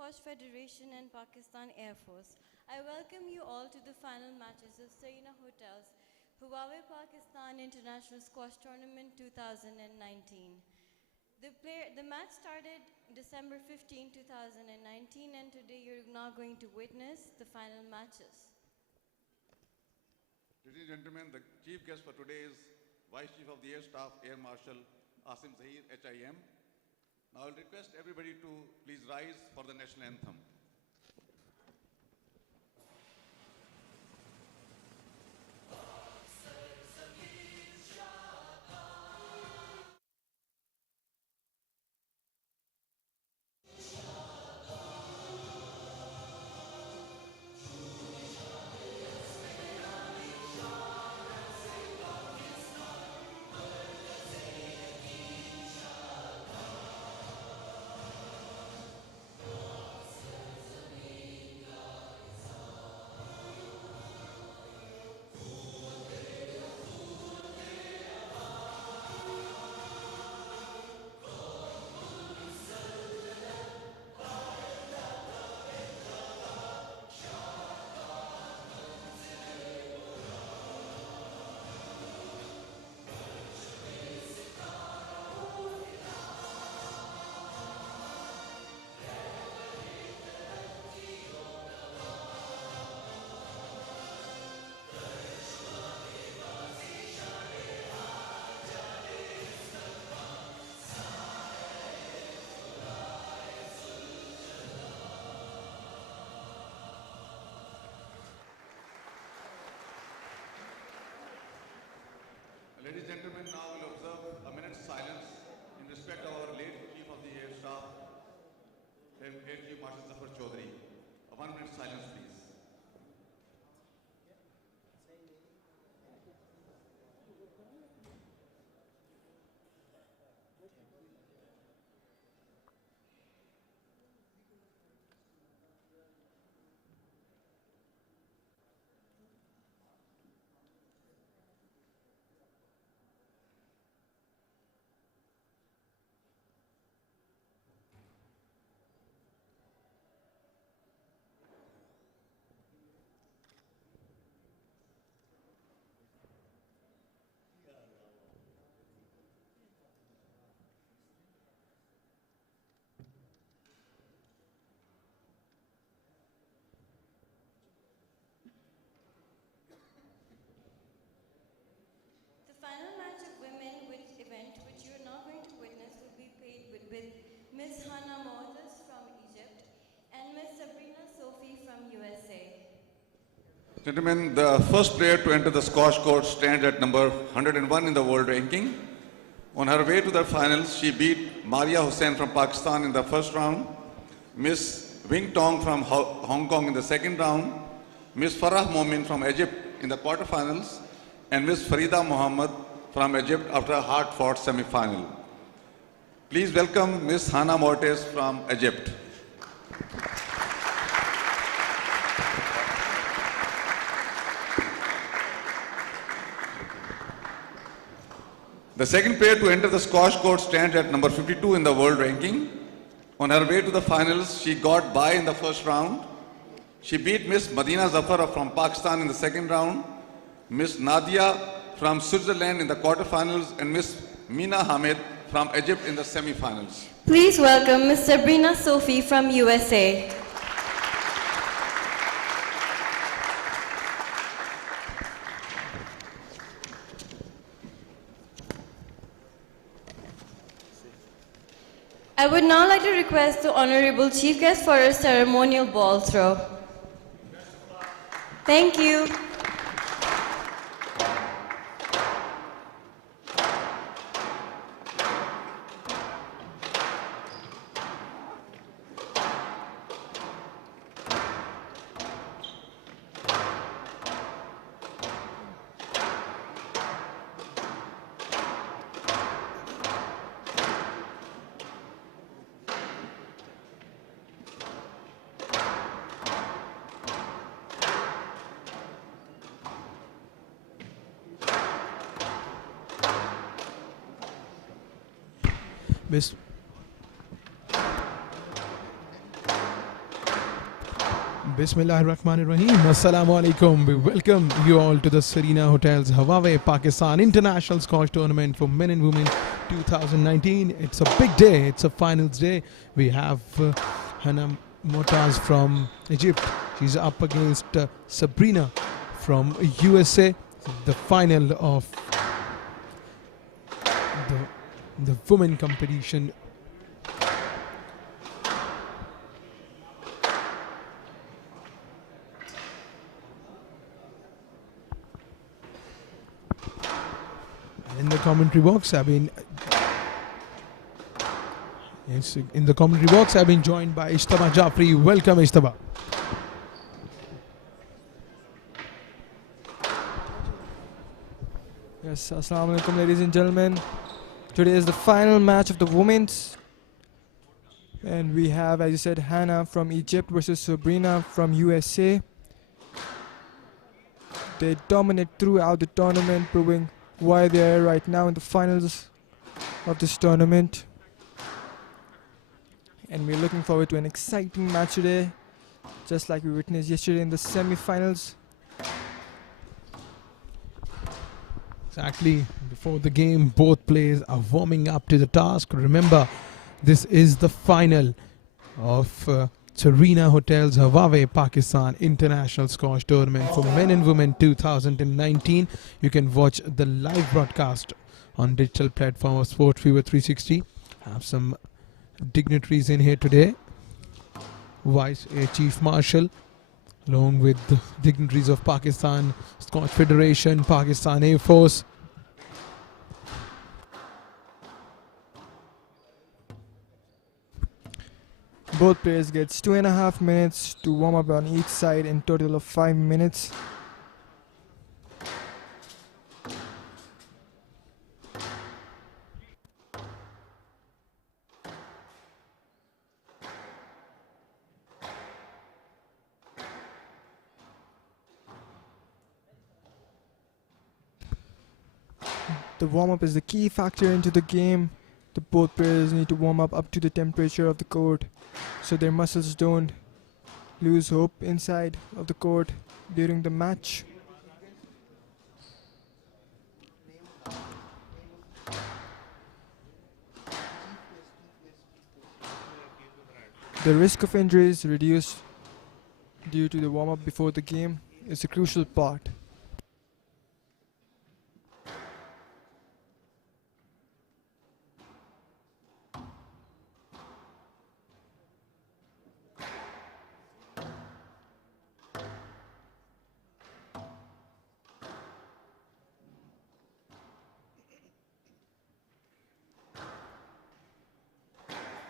Squash Federation and Pakistan Air Force. I welcome you all to the final matches of Serena Hotel's Huawei Pakistan International Squash Tournament 2019. The match started December 15, 2019, and today you're now going to witness the final matches. Ladies and gentlemen, the chief guest for today is Vice Chief of the Air Staff, Air Marshal Asim Zahir, HIM. Now I'll request everybody to please rise for the national anthem. Ladies and gentlemen, now we'll observe a minute's silence in respect of our late Chief of the Air Staff, Air Chief Marshal Zafar Chaudhary. A 1 minute silence, please. The final match of women event, which you are now going to witness, will be played with Ms. Hannah Moses from Egypt and Ms. Sabrina Sophie from USA. Gentlemen, the first player to enter the squash court stands at number 101 in the world ranking. On her way to the finals, she beat Maria Hussain from Pakistan in the first round, Miss Wing Tong from Hong Kong in the second round, Miss Farah Momin from Egypt in the quarterfinals, and Miss Farida Mohammed from Egypt after a hard-fought semi-final. Please welcome Miss Hannah Mortes from Egypt. The second player to enter the squash court stands at number 52 in the world ranking. On her way to the finals, she got by in the first round. She beat Miss Madina Zafar from Pakistan in the second round, Miss Nadia from Switzerland in the quarterfinals, and Miss Meena Hamid from Egypt in the semi-finals. Please welcome Ms. Sabrina Sophie from USA. I would now like to request the Honorable Chief Guest for a ceremonial ball throw. Thank you. Bismillahirrahmanirrahim. Assalamu alaikum. We welcome you all to the Serena Hotels Huawei Pakistan International Squash Tournament for Men and Women 2019. It's a big day. It's a finals day. We have Hannah Motaz from Egypt. She's up against Serena from USA. The final of the women competition. In the commentary box, I've been joined by Ishtaba Jafri. Welcome, Ishtaba. Yes, assalamu alaikum, ladies and gentlemen. Today is the final match of the women's, and we have, as you said, Hannah from Egypt versus Serena from USA. They dominate throughout the tournament, proving why they are right now in the finals of this tournament. And we're looking forward to an exciting match today, just like we witnessed yesterday in the semi-finals. Exactly. Before the game, both players are warming up to the task. Remember, this is the final of Serena Hotels Huawei Pakistan International Squash Tournament for Men and Women 2019. You can watch the live broadcast on digital platform of Sport Fever 360. Have some dignitaries in here today. Vice Air Chief Marshal, along with the dignitaries of Pakistan Squash Federation, Pakistan Air Force. Both players gets 2.5 minutes to warm up on each side, in total of 5 minutes. The warm-up is the key factor into the game. The both players need to warm up to the temperature of the court, so their muscles don't lose hope inside of the court during the match. The risk of injuries reduced due to the warm-up before the game is a crucial part.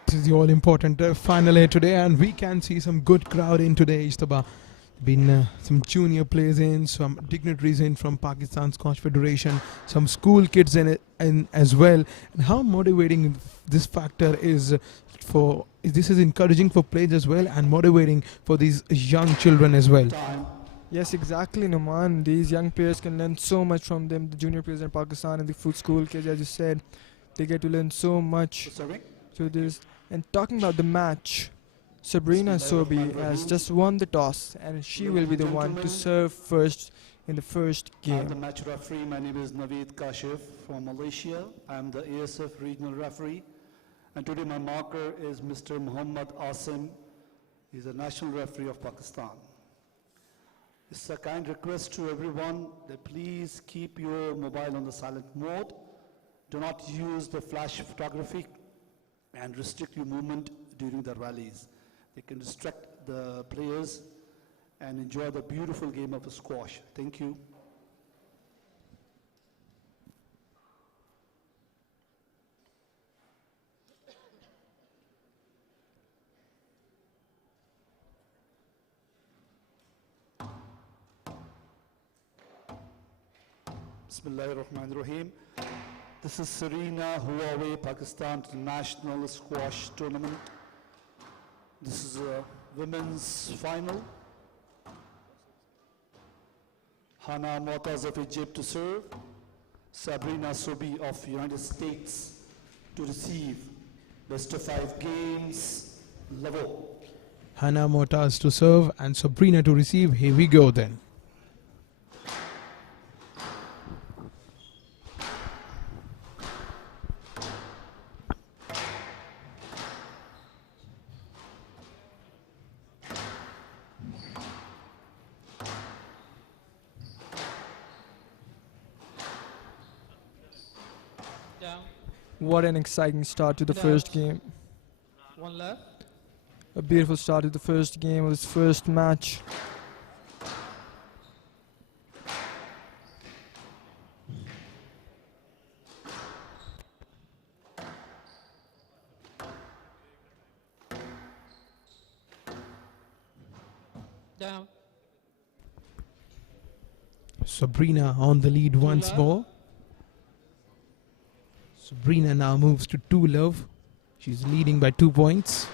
This is the all-important final here today, and we can see some good crowd in today, Ishtaba. Been some junior players in, some dignitaries in from Pakistan Squash Federation, some school kids in as well. And how motivating this factor is this is encouraging for players as well, and motivating for these young children as well. Yes, exactly, Numan. These young players can learn so much from them. The junior players in Pakistan and the food school kids, as you said, they get to learn so much. So this. And talking about the match, Serena Sobi has just won the toss, and she will be the one to serve first in the first I'm the game. match referee. My name is Naveed Kashif from Malaysia. I'm the ASF regional referee. And today my marker is Mr. Muhammad Asim. He's a national referee of Pakistan. It's a kind request to everyone that please keep your mobile on the silent mode. Do not use the flash photography and restrict your movement during the rallies. They can distract the players and enjoy the beautiful game of squash. Thank you. Bismillahirrahmanirrahim. This is Serena Huawei Pakistan International Squash Tournament. This is a women's final. Hannah Motaz of Egypt to serve. Sabrina Sobi of United States to receive. Best of 5 games. Level. Hannah Motaz to serve and Sabrina to receive. Here we go then. Down. What an exciting start to the first game. One left. A beautiful start to the first game of this first match. Down. Sabrina on the lead once love. more. Sabrina now moves to 2-love. She's leading by 2 points.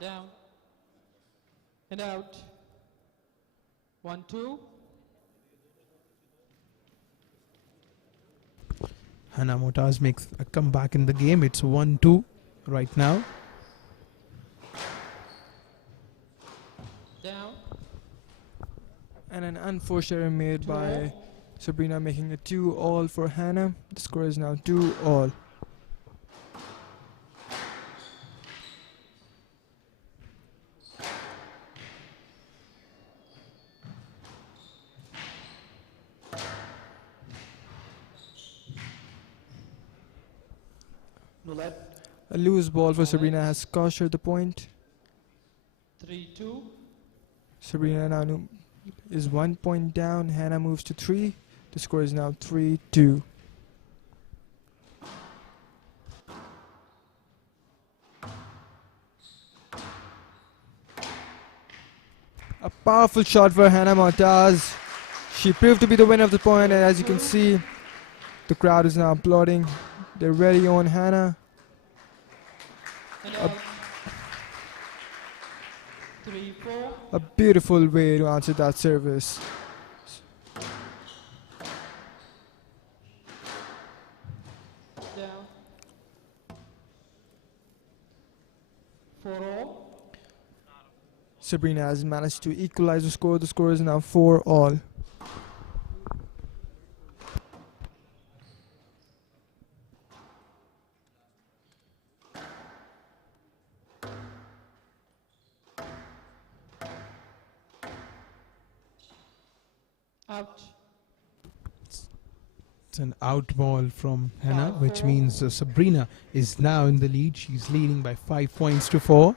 Down. And out. 1-2. Hannah Motaz makes a comeback in the game. It's 1-2 right now. Down. And an unforced error made by Sabrina, making it 2-all for Hannah. The score is now 2-all. No lead. A loose ball for Sabrina has cost her the point. 3-2. Sabrina now is 1 point down. Hannah moves to 3. The score is now 3-2. A powerful shot for Hannah Motaz. She proved to be the winner of the point, and as you can see, the crowd is now applauding. They're ready on Hannah. And out. 3-4. A beautiful way to answer that service. Down. 4-all. Sabrina has managed to equalize the score. The score is now 4-all. Out. It's an out ball from Hannah, which means Sabrina is now in the lead. She's leading by 5 points to 4.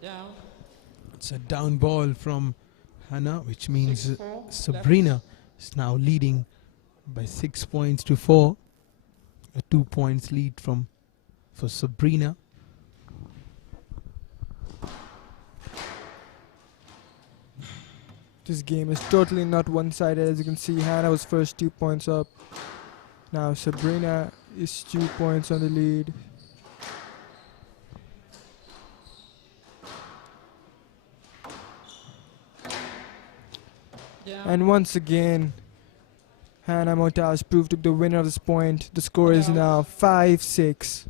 Down. It's a down ball from Hannah, which means 6-4. Sabrina is now leading by 6 points to 4. A 2 points lead for Sabrina. This game is totally not one-sided. As you can see, Hannah was first 2 points up. Now Sabrina is 2 points on the lead. Down. And once again, Hannah Motaz proved to be the winner of this point. The score is now 5-6.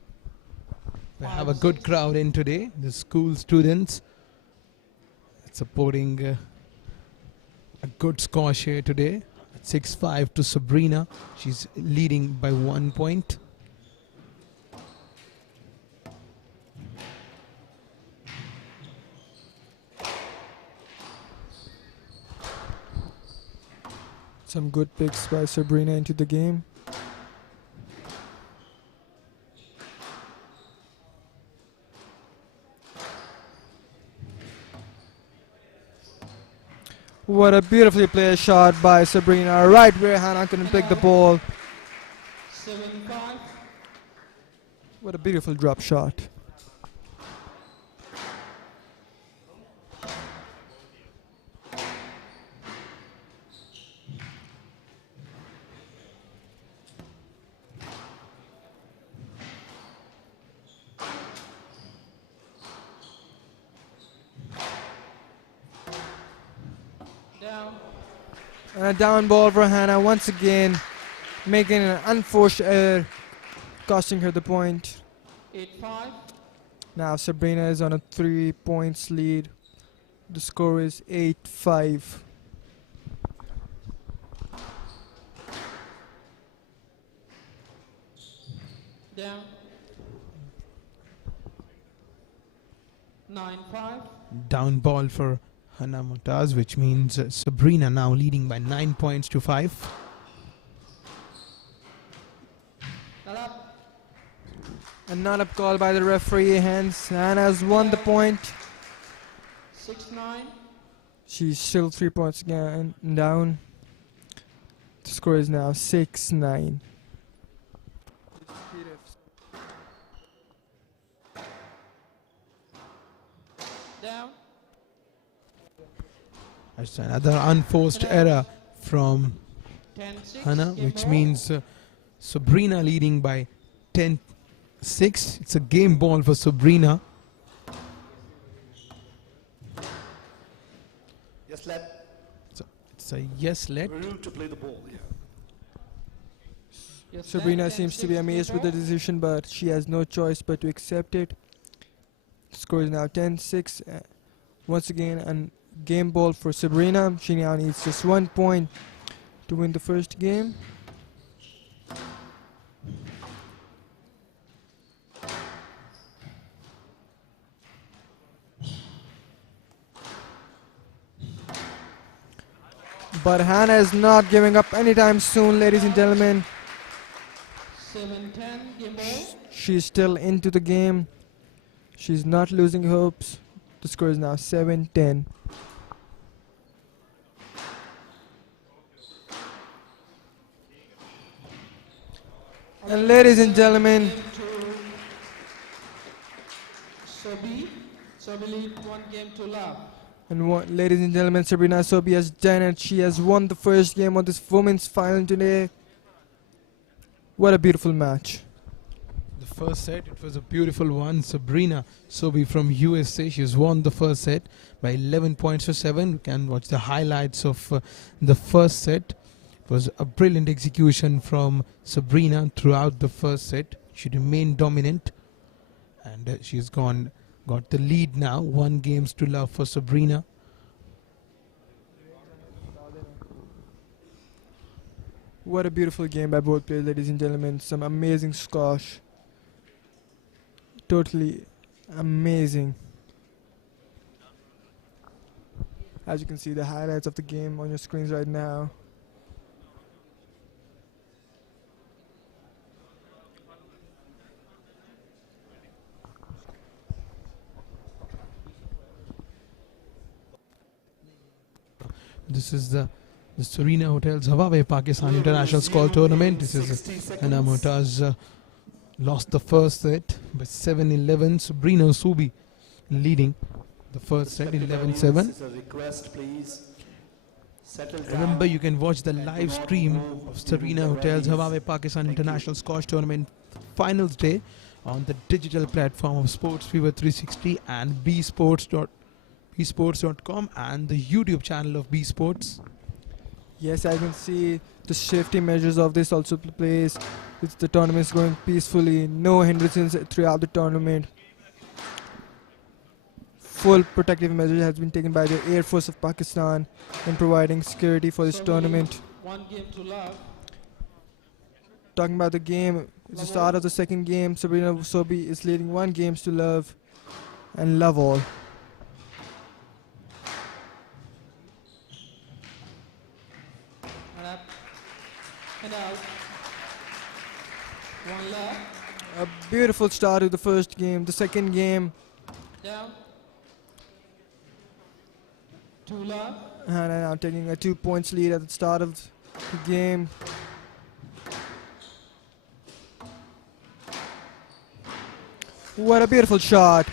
We have a good crowd in today. The school students supporting a good score here today. 6-5 to Sabrina. She's leading by 1 point. Some good picks by Sabrina into the game. What a beautifully played shot by Sabrina, right where Hannah couldn't pick the ball. 7-5. What a beautiful drop shot. down, And a down ball for Hannah once again, making an unforced error, costing her the point. 8-5, Now Sabrina is on a 3 points lead. The score is 8-5. down, 9-5, Down ball for Hannah Mumtaz, which means Sabrina now leading by 9 points to 5. not up, A not-up call by the referee, hence Hannah has won the point. 6-9, She's still 3 points again down. The score is now 6-9. down, That's another unforced error from 10-6, Hannah, game which ball. means Sabrina leading by 10-6. It's a game ball for Sabrina. Yes, let. It's a yes let. Rule to play the ball. Yeah. Yes, Sabrina left, seems to be 10-6, amazed game with the ball. decision, but she has no choice but to accept it. Score is now 10-6. Once again, a game ball for Sabrina. She now needs just 1 point to win the first game. But Hannah is not giving up anytime soon, ladies and gentlemen. 7-10, game ball. She's still into the game. She's not losing hopes. The score is now 7-10. And ladies and gentlemen, Sobi lead 1 game to love. ladies and gentlemen, Sabrina Sobi has done it. She has won the first game of this women's final today. What a beautiful match. The first set, it was a beautiful one. Sabrina Sobi from USA, she has won the first set by 11 points to 7. You can watch the highlights of the first set. It was a brilliant execution from Sabrina throughout the first set. She remained dominant, and she's got the lead now. 1 games to love for Sabrina. What a beautiful game by both players, ladies and gentlemen. Some amazing squash. Totally amazing. As you can see the highlights of the game on your screens right now. This is the Serena Hotels Huawei Pakistan International Squash Tournament. This is Hannah Mumtaz lost the first set by 7-11. Sabrina Sobi leading the first set 11-7. It's a request, please. Settle down. Remember, you can watch the and do live not stream move of Serena during the Hotels rallies. Huawei Pakistan Thank you. International Squash Tournament Finals Day on the digital platform of Sports Fever 360 and bsports.com and the YouTube channel of B Sports. Yes, I can see the safety measures of this also place. The tournament is going peacefully. No hindrances throughout the tournament. Full protective measures has been taken by the Air Force of Pakistan in providing security for this Sobi tournament. 1 game to love. Talking about the game, it's the start of the second game. Sabrina Sobi is leading 1 games to love and love all. And up. And out. 1 love. A beautiful start to the first game. The second game, Down. 2 love. Hannah now taking a 2 points lead at the start of the game. What a beautiful shot.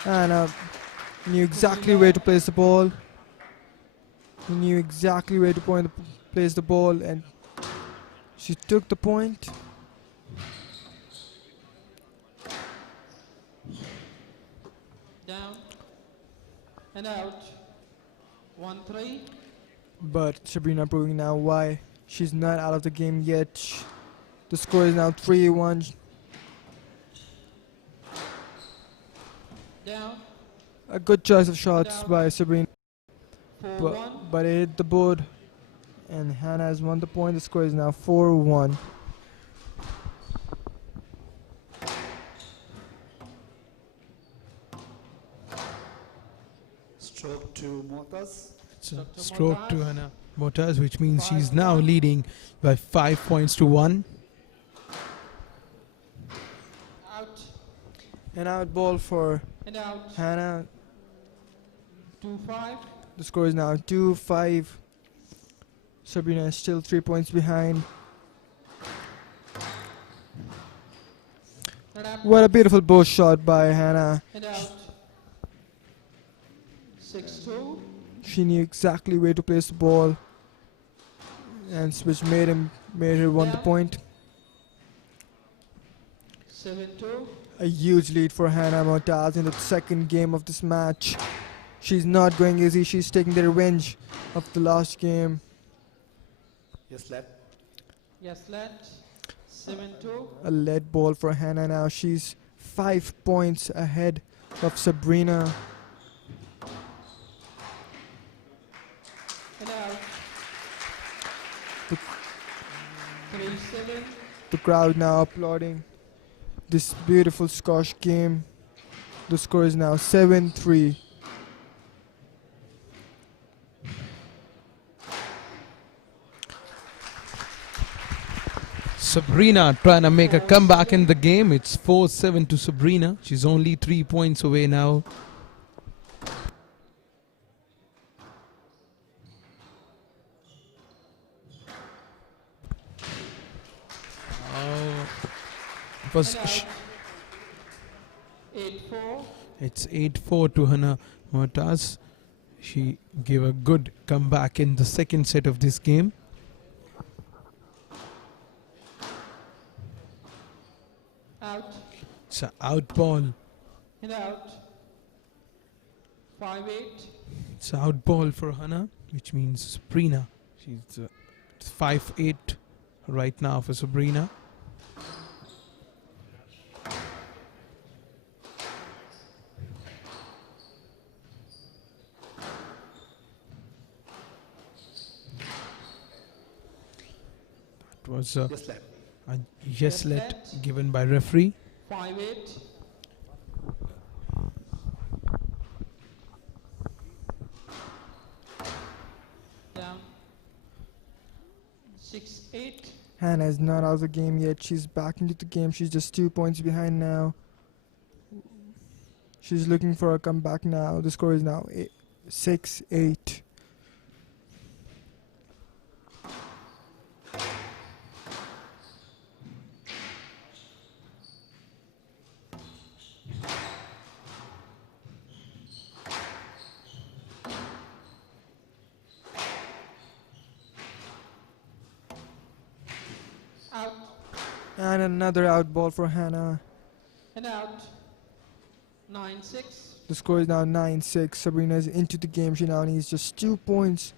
Hannah knew exactly where to place the ball. He knew exactly where to place the ball, and she took the point. Down. And out. 1-3. But Sabrina proving now why she's not out of the game yet. The score is now 3-1. Down. A good choice of shots Down. by Sabrina, 4-1. but it hit the board, and Hannah has won the point. The score is now 4-1. Stroke to Motas. It's a Stroke to stroke to Motaz. Hannah Motaz, which means she's now 5-1. leading by 5 points to 1. Out. An out ball for And out. Hannah. 2-5. The score is now 2-5. Sabrina is still 3 points behind. And up. What a beautiful bow shot by Hannah. And out. 6-2. She knew exactly where to place the ball, and which made her won the Yeah. point. 7-2. A huge lead for Hannah Motaz in the second game of this match. She's not going easy. She's taking the revenge of the last game. Yes, left. Yes, let. 7-2. A lead ball for Hannah now. She's 5 points ahead of Sabrina. And out. The- 3-7. The crowd now applauding this beautiful squash game. The score is now 7-3. Sabrina trying to make a comeback in the game. It's 4-7 to Sabrina. She's only 3 points away now. It was And out. 8-4. It's 8-4 to Hannah Motaz. She gave a good comeback in the second set of this game. Out. It's an out ball. And out. 5-8. It's an out ball for Hannah, which means Sabrina. She's it's 5-8 right now for Sabrina. It was a Yes, left. yes Yes let let. given by referee. 5-8. Down. 6-8. Hannah is not out of the game yet. She's back into the game. She's just 2 points behind now. She's looking for a comeback now. The score is now 6-8. Out. And another out ball for Hannah. And out. 9-6. The score is now 9-6. Sabrina is into the game. She now needs just 2 points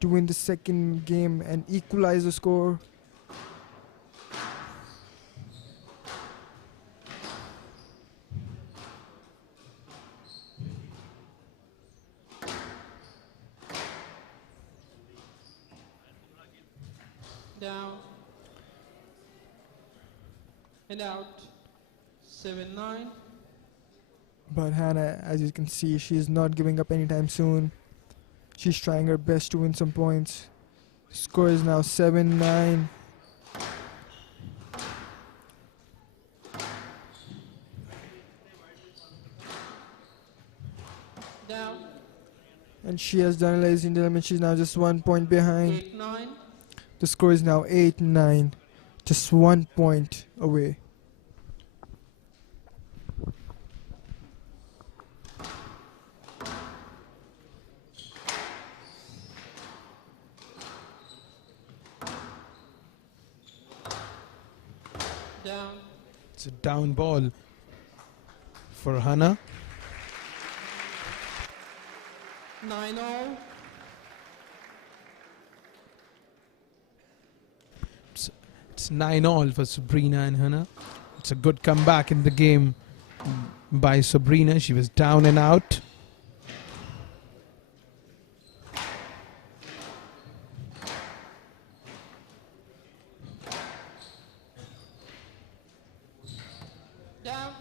to win the second game and equalize the score. Down. And out. 7-9. But Hannah, as you can see, she is not giving up anytime soon. She's trying her best to win some points. Score is now 7-9. Down. And she has done it, ladies and gentlemen. She's now just 1 point behind. 8-9. The score is now 8-9. Just 1 point away. Down. It's a down ball for Hannah. 9-0. It's 9-all for Sabrina and Hannah. It's a good comeback in the game by Sabrina. She was down and out. Down.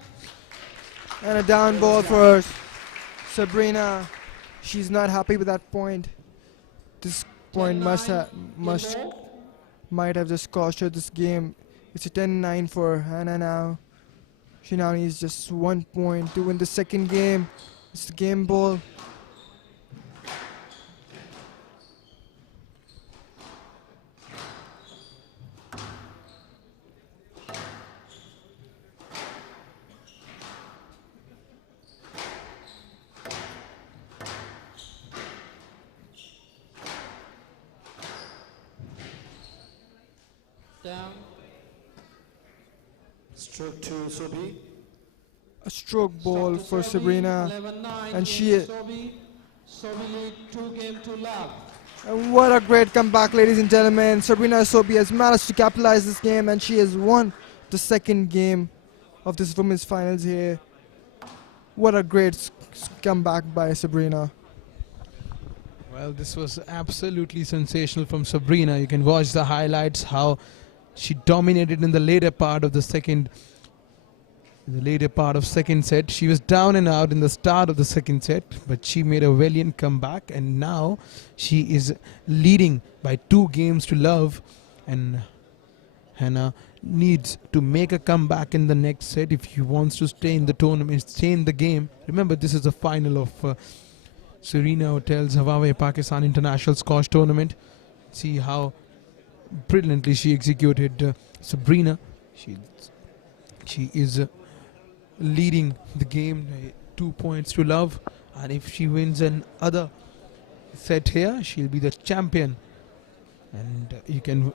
And a down ball for Sabrina. She's not happy with that point. This point 10-9 must game ball. might have just cost her this game. It's a 10-9 for Hannah now. She now needs just 1 point to win the second game. It's the game ball. Down. Stroke to Sobi. A stroke ball Stop to for Sobi, Sabrina. 11-9 And to she- Sobi. Sobi lead 2-love. And what a great comeback, ladies and gentlemen. Sabrina Sobi has managed to capitalize this game, and she has won the second game of this women's finals here. What a great comeback by Sabrina. Well, this was absolutely sensational from Sabrina. You can watch the highlights how she dominated in the later part of the second set. She was down and out in the start of the second set, but she made a valiant comeback, and now she is leading by 2-love, and Hannah needs to make a comeback in the next set if she wants to stay in the tournament, stay in the game. Remember, this is the final of Serena Hotel's Huawei Pakistan International Squash Tournament. See how brilliantly she executed Sabrina. She is leading the game 2-love, and if she wins another set here, she'll be the champion. And you can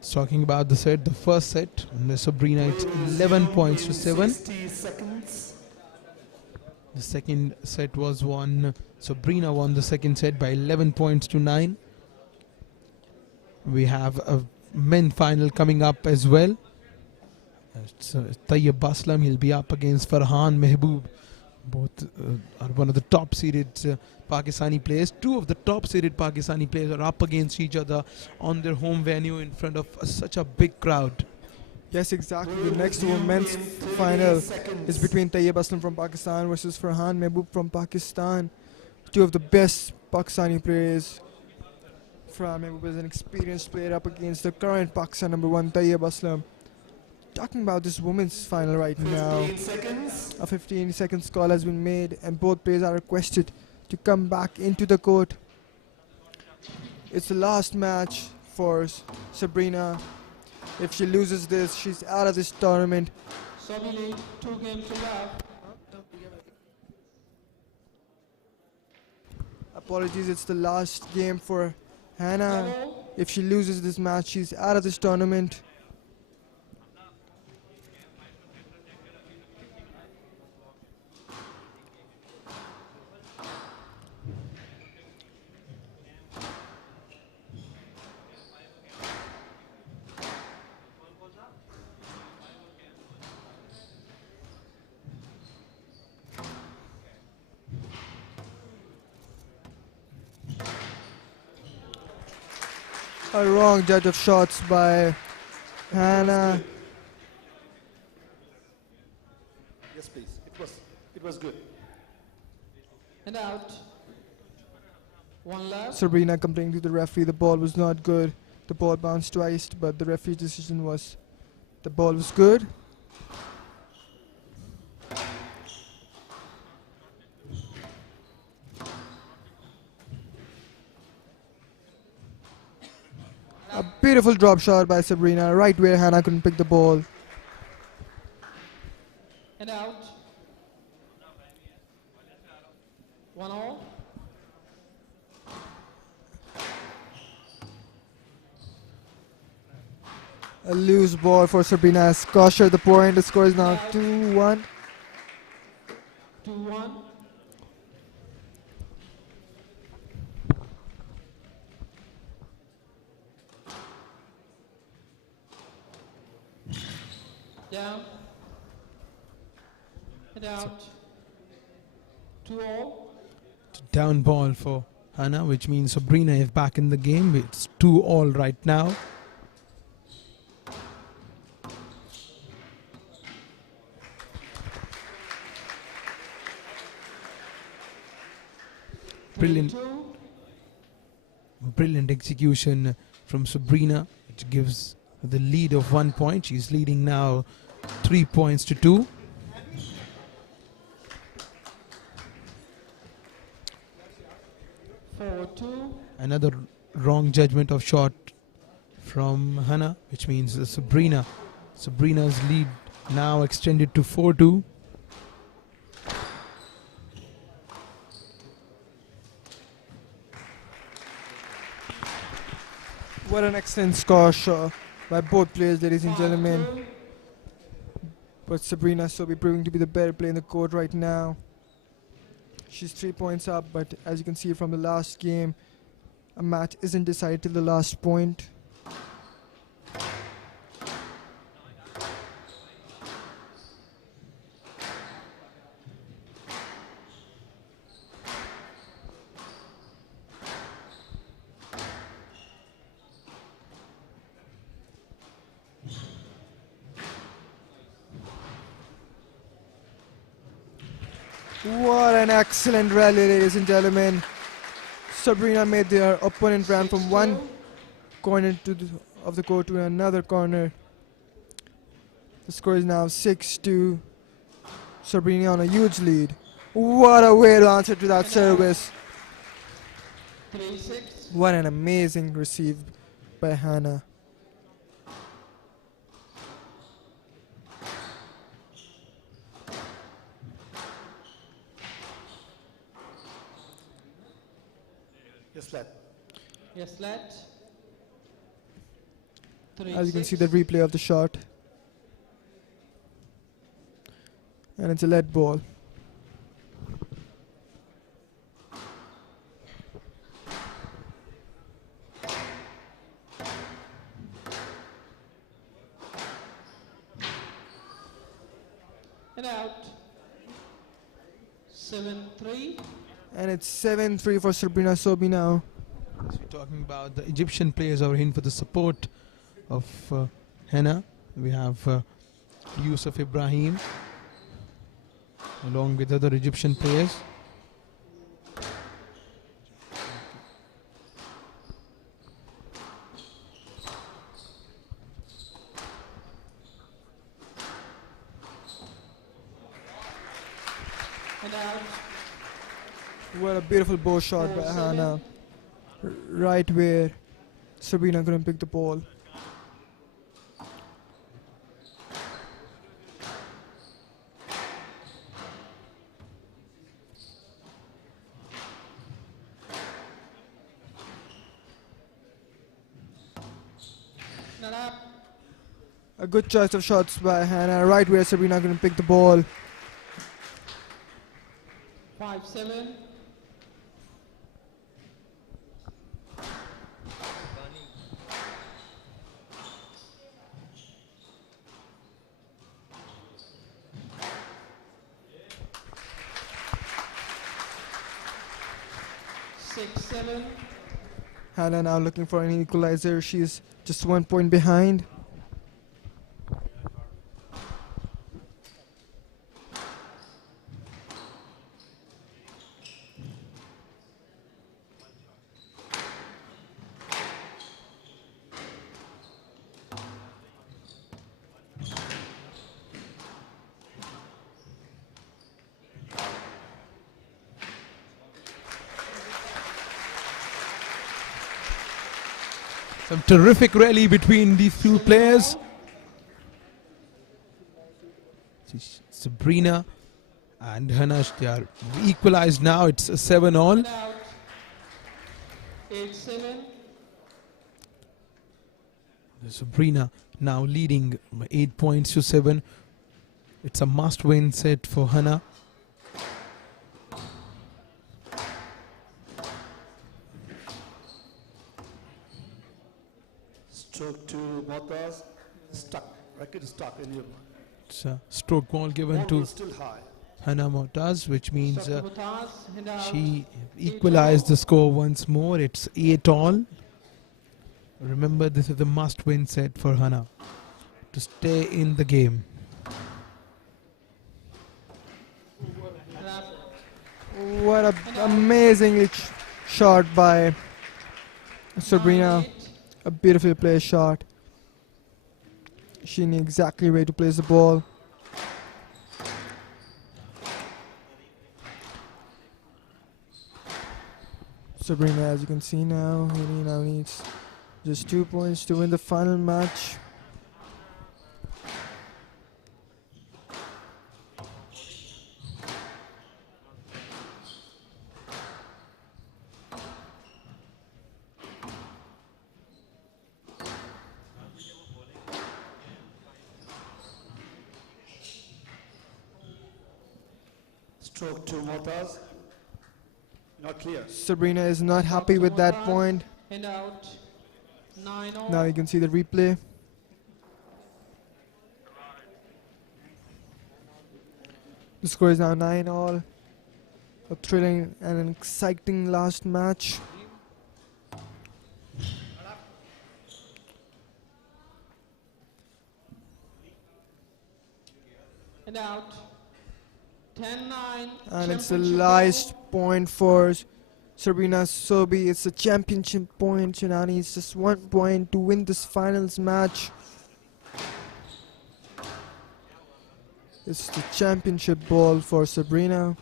talking about the first set, and Sabrina, it's 11-7. 60 seconds. The second set was won. Sabrina won the second set by 11-9. We have a men final coming up as well. It's Tayyib Baslam. He'll be up against Farhan Mehboob. Both are one of the top-seeded Pakistani players. Two of the top-seeded Pakistani players are up against each other on their home venue in front of such a big crowd. Yes, exactly. The next women's final is between Tayyib Aslam from Pakistan versus Farhan Mehboob from Pakistan. Two of the best Pakistani players. Farhan Mehboob is an experienced player up against the current Pakistan number 1 Tayyib Aslam. Talking about this women's final right now, 15 seconds. a 15-second call has been made, and both players are requested to come back into the court. It's the last match for Sabrina. If she loses this, she's out of this tournament. Sobi lead 2-love. Apologies, it's the last game for Hannah. Level. If she loses this match, she's out of this tournament. A wrong judge of shots by Hannah. Yes, please. It was good. And out. 1 love. Sabrina complaining to the referee the ball was not good. The ball bounced twice, but the referee's decision was the ball was good. A beautiful drop shot by Sabrina, right where Hannah couldn't pick the ball. And out. 1-all. A loose ball for Sabrina has cost her the point. The score is now 2-1. 2-1. Down. And out. 2-all. Down ball for Hannah, which means Sabrina is back in the game. It's 2-all right now. Brilliant. 3-2. Brilliant execution from Sabrina, which gives the lead of 1 point. She's leading now 3 points to 2. 4-2. Another wrong judgment of shot from Hannah, which means Sabrina's lead now extended to 4-2. What an excellent squash by both players, ladies and gentlemen. 5-2. But Sabrina Sobi proving to be the better player in the court right now. She's 3 points up, but as you can see from the last game, a match isn't decided till the last point. What an excellent rally, ladies and gentlemen. Sabrina made their opponent run from one 6-2. corner of the court to another corner. The score is now 6-2. Sabrina on a huge lead. What a way to answer to that service. 3-6. What an amazing receive by Hannah. Yes, lad. Yes, let. As you can see 3-6. the replay of the shot. And it's a lead ball. And out. 7-3. And it's 7-3 for Serena Sobi now. So we're talking about the Egyptian players are in for the support of Hannah. We have Yusuf Ibrahim along with other Egyptian players. And out. What a beautiful bow shot by 4-7. Hannah. Right where Sabrina couldn't pick the ball. And up. A good choice of shots by Hannah. Right where Sabrina couldn't pick the ball. 5-7. Six, 7. Hannah now looking for an equalizer. She's just 1 point behind. Some terrific rally between these two players. Sabrina and Hannah, they are equalized now. It's a 7-all. And out. 8-7. Sabrina now leading by 8 points to 7. It's a must-win set for Hannah. Stroke to Motas. Stuck. Racket is stuck in your It's a stroke ball given Ball to was still high. Hannah Motaz, which means Shot to Mutaz, and out. she equalized the score once more. It's 8 all. Remember, this is a must-win set for Hannah to stay in the game. And out. What a amazingly shot by Sabrina. 9-8. A beautifully placed shot. She knew exactly where to place the ball. Sabrina, as you can see now, he now needs just 2 points to win the final match. Stroke to Motaz. Not clear. Sabrina is not happy with that point. And out. 9 all. Now you can see the replay. The score is now 9 all. A thrilling and an exciting last match. And out. 10-9. And it's the Championship last ball. point for Serena Sobi. It's a championship point. She now needs just 1 point to win this finals match. It's the championship ball for Sabrina.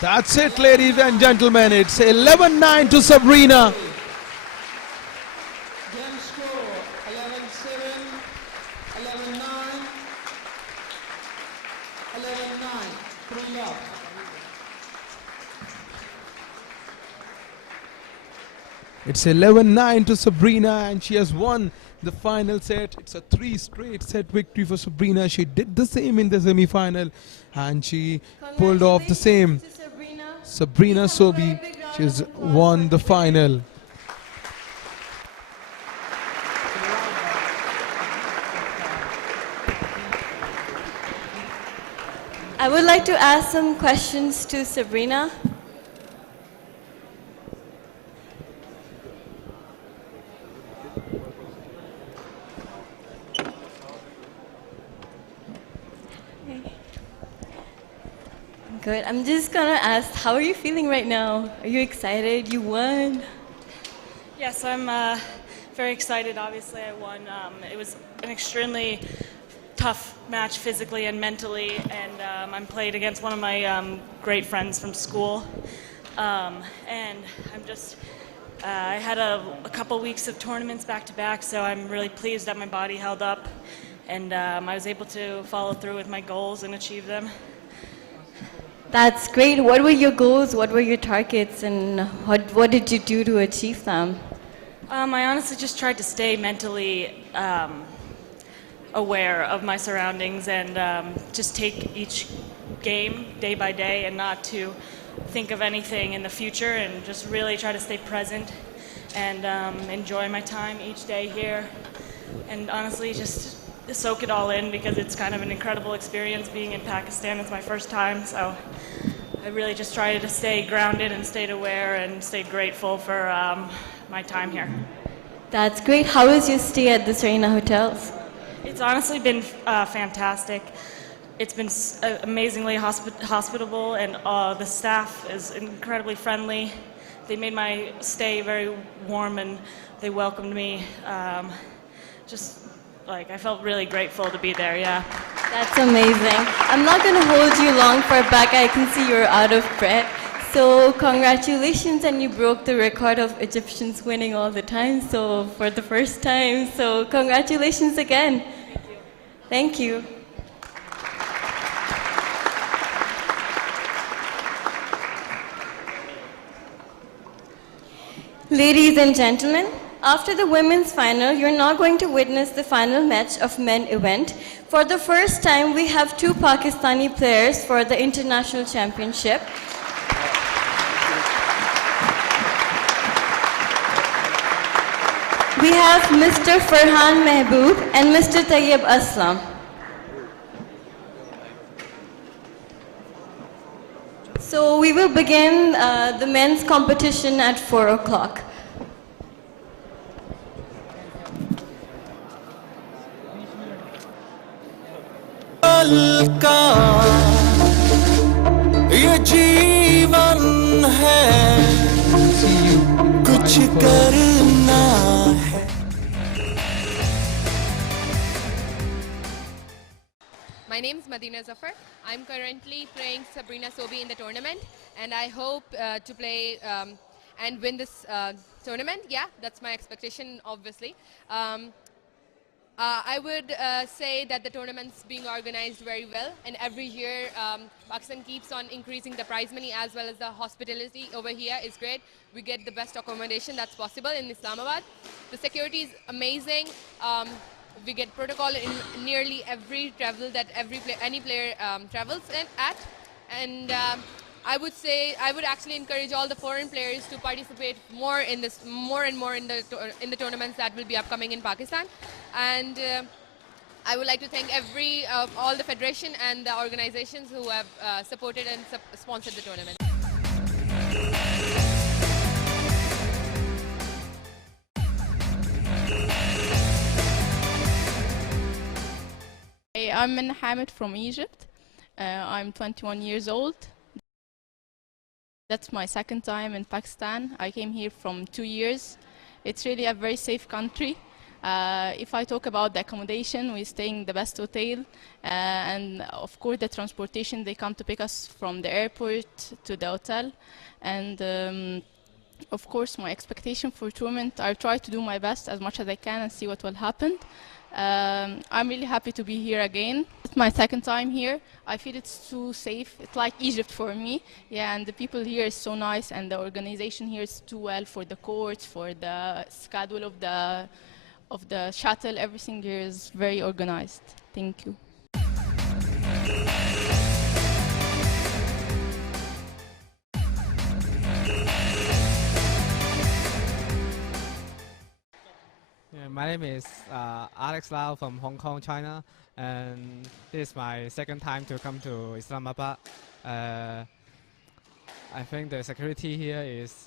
That's it, ladies and gentlemen. It's 11-9 to Sabrina. Game score 11-7, 11-9, 11-9. 3 up. It's 11-9 to Sabrina, and she has won the final set. It's a 3 straight set victory for Sabrina. She did the same in the semi-final, and she pulled off the same. Congratulations to Sabrina. Sabrina Please have a very Sobi, big round she's of applause won for the Sabrina. final. I would like to ask some questions to Sabrina. Good. I'm just gonna ask, how are you feeling right now? Are you excited? You won. Yes, I'm very excited. Obviously, I won. It was an extremely tough match physically and mentally, and I'm played against one of my great friends from school. And I'm just, I had a couple weeks of tournaments back to back, so I'm really pleased that my body held up, and I was able to follow through with my goals and achieve them. That's great. What were your goals? What were your targets? And what did you do to achieve them? I honestly just tried to stay mentally aware of my surroundings and just take each game day by day and not to think of anything in the future and just really try to stay present and enjoy my time each day here. And honestly, just soak it all in because it's kind of an incredible experience being in Pakistan. It's my first time, so I really just tried to stay grounded and stayed aware and stayed grateful for my time here. That's great. How was your stay at the Serena hotels? It's honestly been fantastic. It's been amazingly hospitable, and the staff is incredibly friendly. They made my stay very warm, and they welcomed me. I felt really grateful to be there, yeah. That's amazing. I'm not going to hold you long for back. I can see you're out of breath. So congratulations, and you broke the record of Egyptians winning all the time, so for the first time. So congratulations again. Thank you. Ladies and gentlemen, after the women's final, you're now going to witness the final match of men event. For the first time, we have 2 Pakistani players for the international championship. We have Mr. Farhan Mehboob and Mr. Tayyib Aslam. So we will begin the men's competition at 4 o'clock. ये जीवन है कुछ करना है My name is Madina Zafar. I'm currently playing Serena in the tournament, and I hope to play and win this tournament. Yeah, that's my expectation, obviously. I would say that the tournament's being organized very well, and every year Pakistan keeps on increasing the prize money as well as the hospitality over here is great. We get the best accommodation that's possible in Islamabad. The security is amazing. We get protocol in nearly every travel that any player travels at, and I would actually encourage all the foreign players to participate more in the tournaments that will be upcoming in Pakistan, and I would like to thank all the federation and the organizations who have supported and sponsored the tournament. Hey, I'm Minna Hamid from Egypt. I'm 21 years old. That's my second time in Pakistan. I came here from 2 years. It's really a very safe country. If I talk about the accommodation, we stay in the best hotel, and of course the transportation, they come to pick us from the airport to the hotel, and of course my expectation for tournament, I'll try to do my best as much as I can and see what will happen. I'm really happy to be here again. It's my second time here. I feel it's too safe. It's like Egypt for me. Yeah, and the people here is so nice, and the organization here is too well for the courts, for the schedule of the shuttle. Everything here is very organized. Thank you. My name is Alex Lau from Hong Kong, China, and this is my second time to come to Islamabad. I think the security here is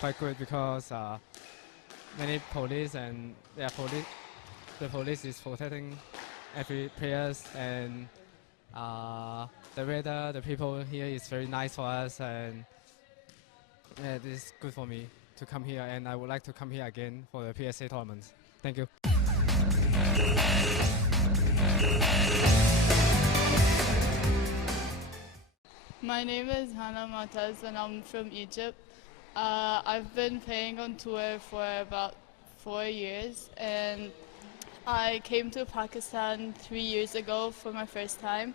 quite good because many police and the police is protecting every players, and the weather, the people here is very nice for us, and this is good for me to come here, and I would like to come here again for the PSA tournaments. Thank you. My name is Hannah Mataz and I'm from Egypt. I've been playing on tour for about 4 years, and I came to Pakistan 3 years ago for my first time,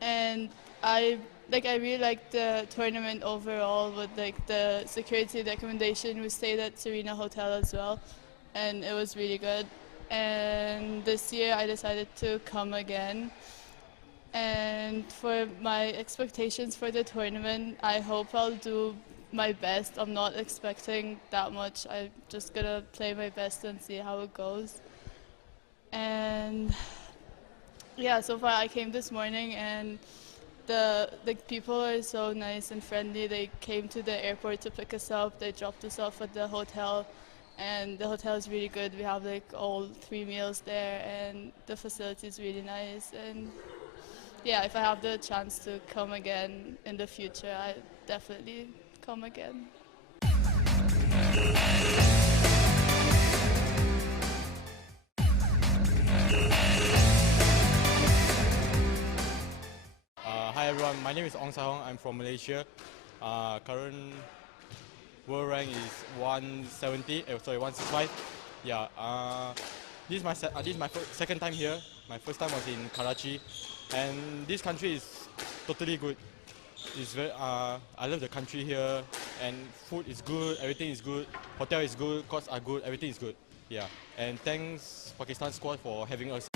and I really liked the tournament overall with the security, the accommodation. We stayed at Serena Hotel as well, and it was really good. And this year I decided to come again. And for my expectations for the tournament, I hope I'll do my best. I'm not expecting that much. I'm just gonna play my best and see how it goes. And yeah, so far I came this morning, and the people are so nice and friendly. They came to the airport to pick us up. They dropped us off at the hotel, and the hotel is really good. We have all 3 meals there, and the facility is really nice. And yeah, if I have the chance to come again in the future, I definitely come again. Hi everyone, my name is Ong Sa-hong. I'm from Malaysia. Current world rank is 165. Yeah. This is my second time here. My first time was in Karachi, and this country is totally good. It's very. I love the country here, and food is good. Everything is good. Hotel is good. Courts are good. Everything is good. Yeah. And thanks Pakistan squad for having us.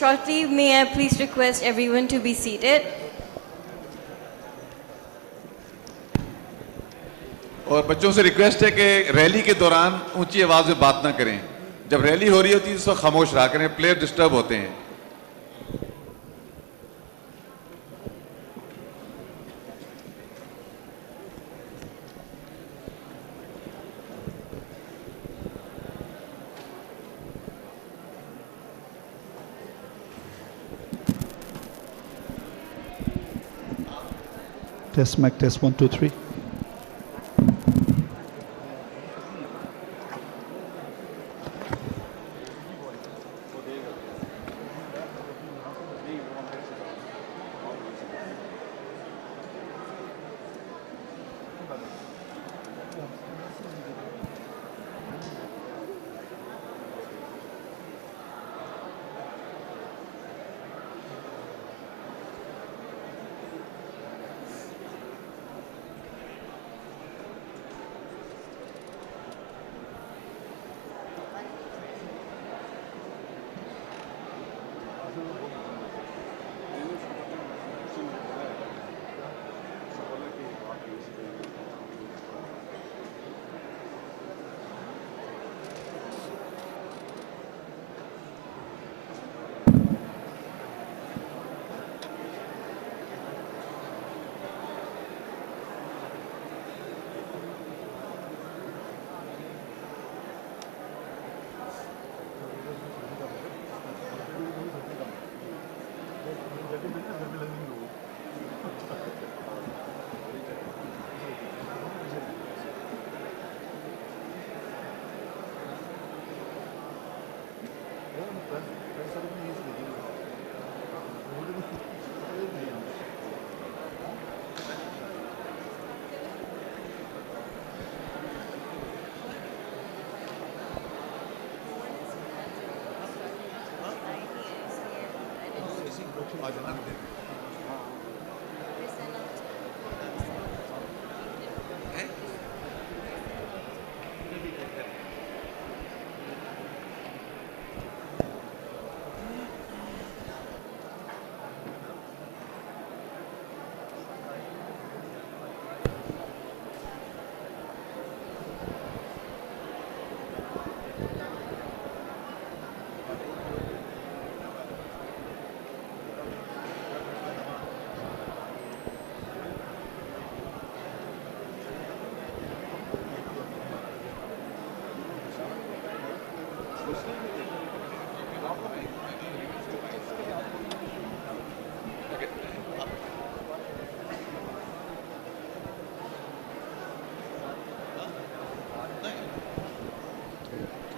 shortly. May I please request everyone to be seated? और बच्चों से request है कि rally के दौरान ऊंची आवाज में बात ना करें। जब रैली हो रही होती है तो खामोश रहा करें, प्लेयर डिस्टर्ब होते हैं। Test mic test 1 2 3.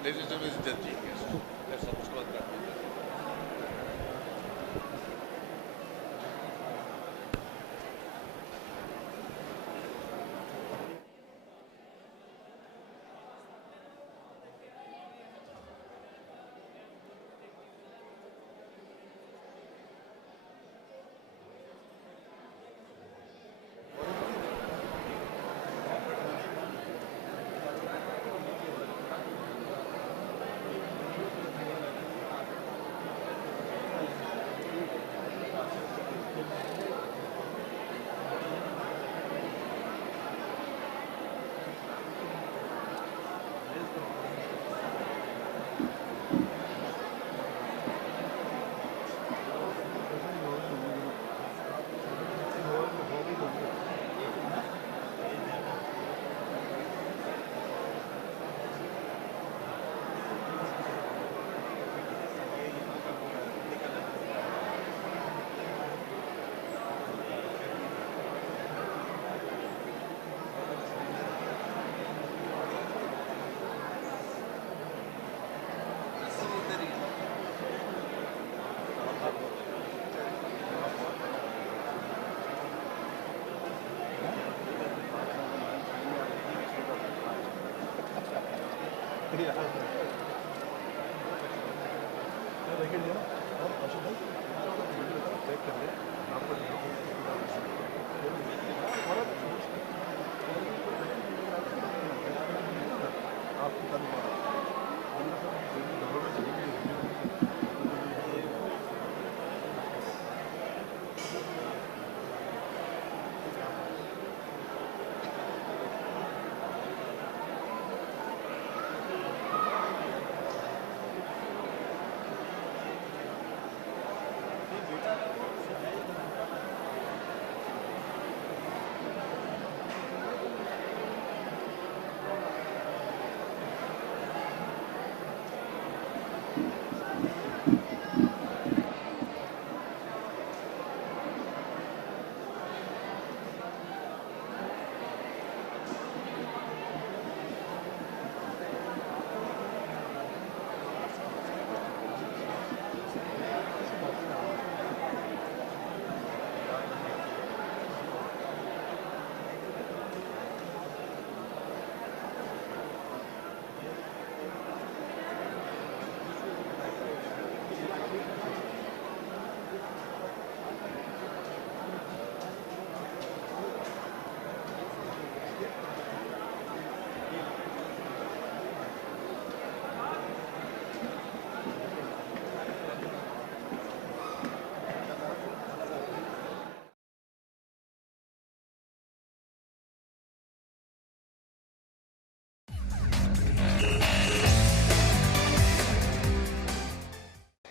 Ladies and gentlemen, this is just genius. Let's hope उसके बाद करते हैं।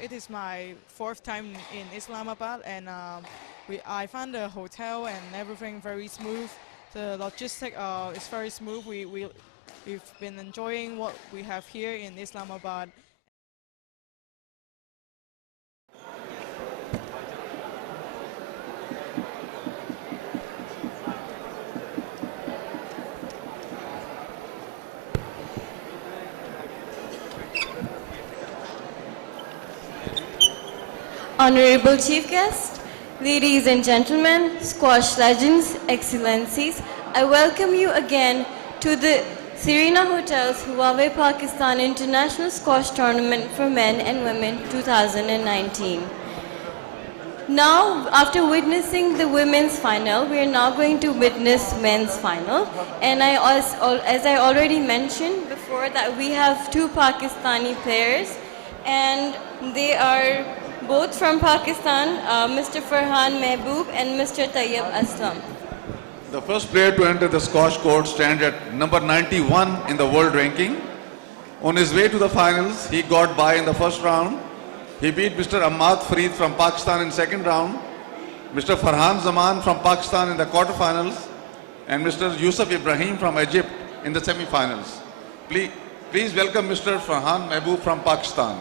It is my fourth time in Islamabad, and I found the hotel and everything very smooth. The logistic is very smooth. We've been enjoying what we have here in Islamabad. Honorable Chief Guest, ladies and gentlemen, squash legends, excellencies, I welcome you again to the Serena Hotel's Huawei Pakistan International Squash Tournament for Men and Women 2019. Now, after witnessing the women's final, we are now going to witness men's final. And as I already mentioned before, that we have two Pakistani players, and they are both from Pakistan, Mr. Farhan Mehboob and Mr. Tayyib Aslam. The first player to enter the squash court stands at number 91 in the world ranking. On his way to the finals, he got by in the first round. He beat Mr. Ahmad Farid from Pakistan in second round, Mr. Farhan Zaman from Pakistan in the quarterfinals, and Mr. Yusuf Ibrahim from Egypt in the semifinals. Please welcome Mr. Farhan Mehboob from Pakistan.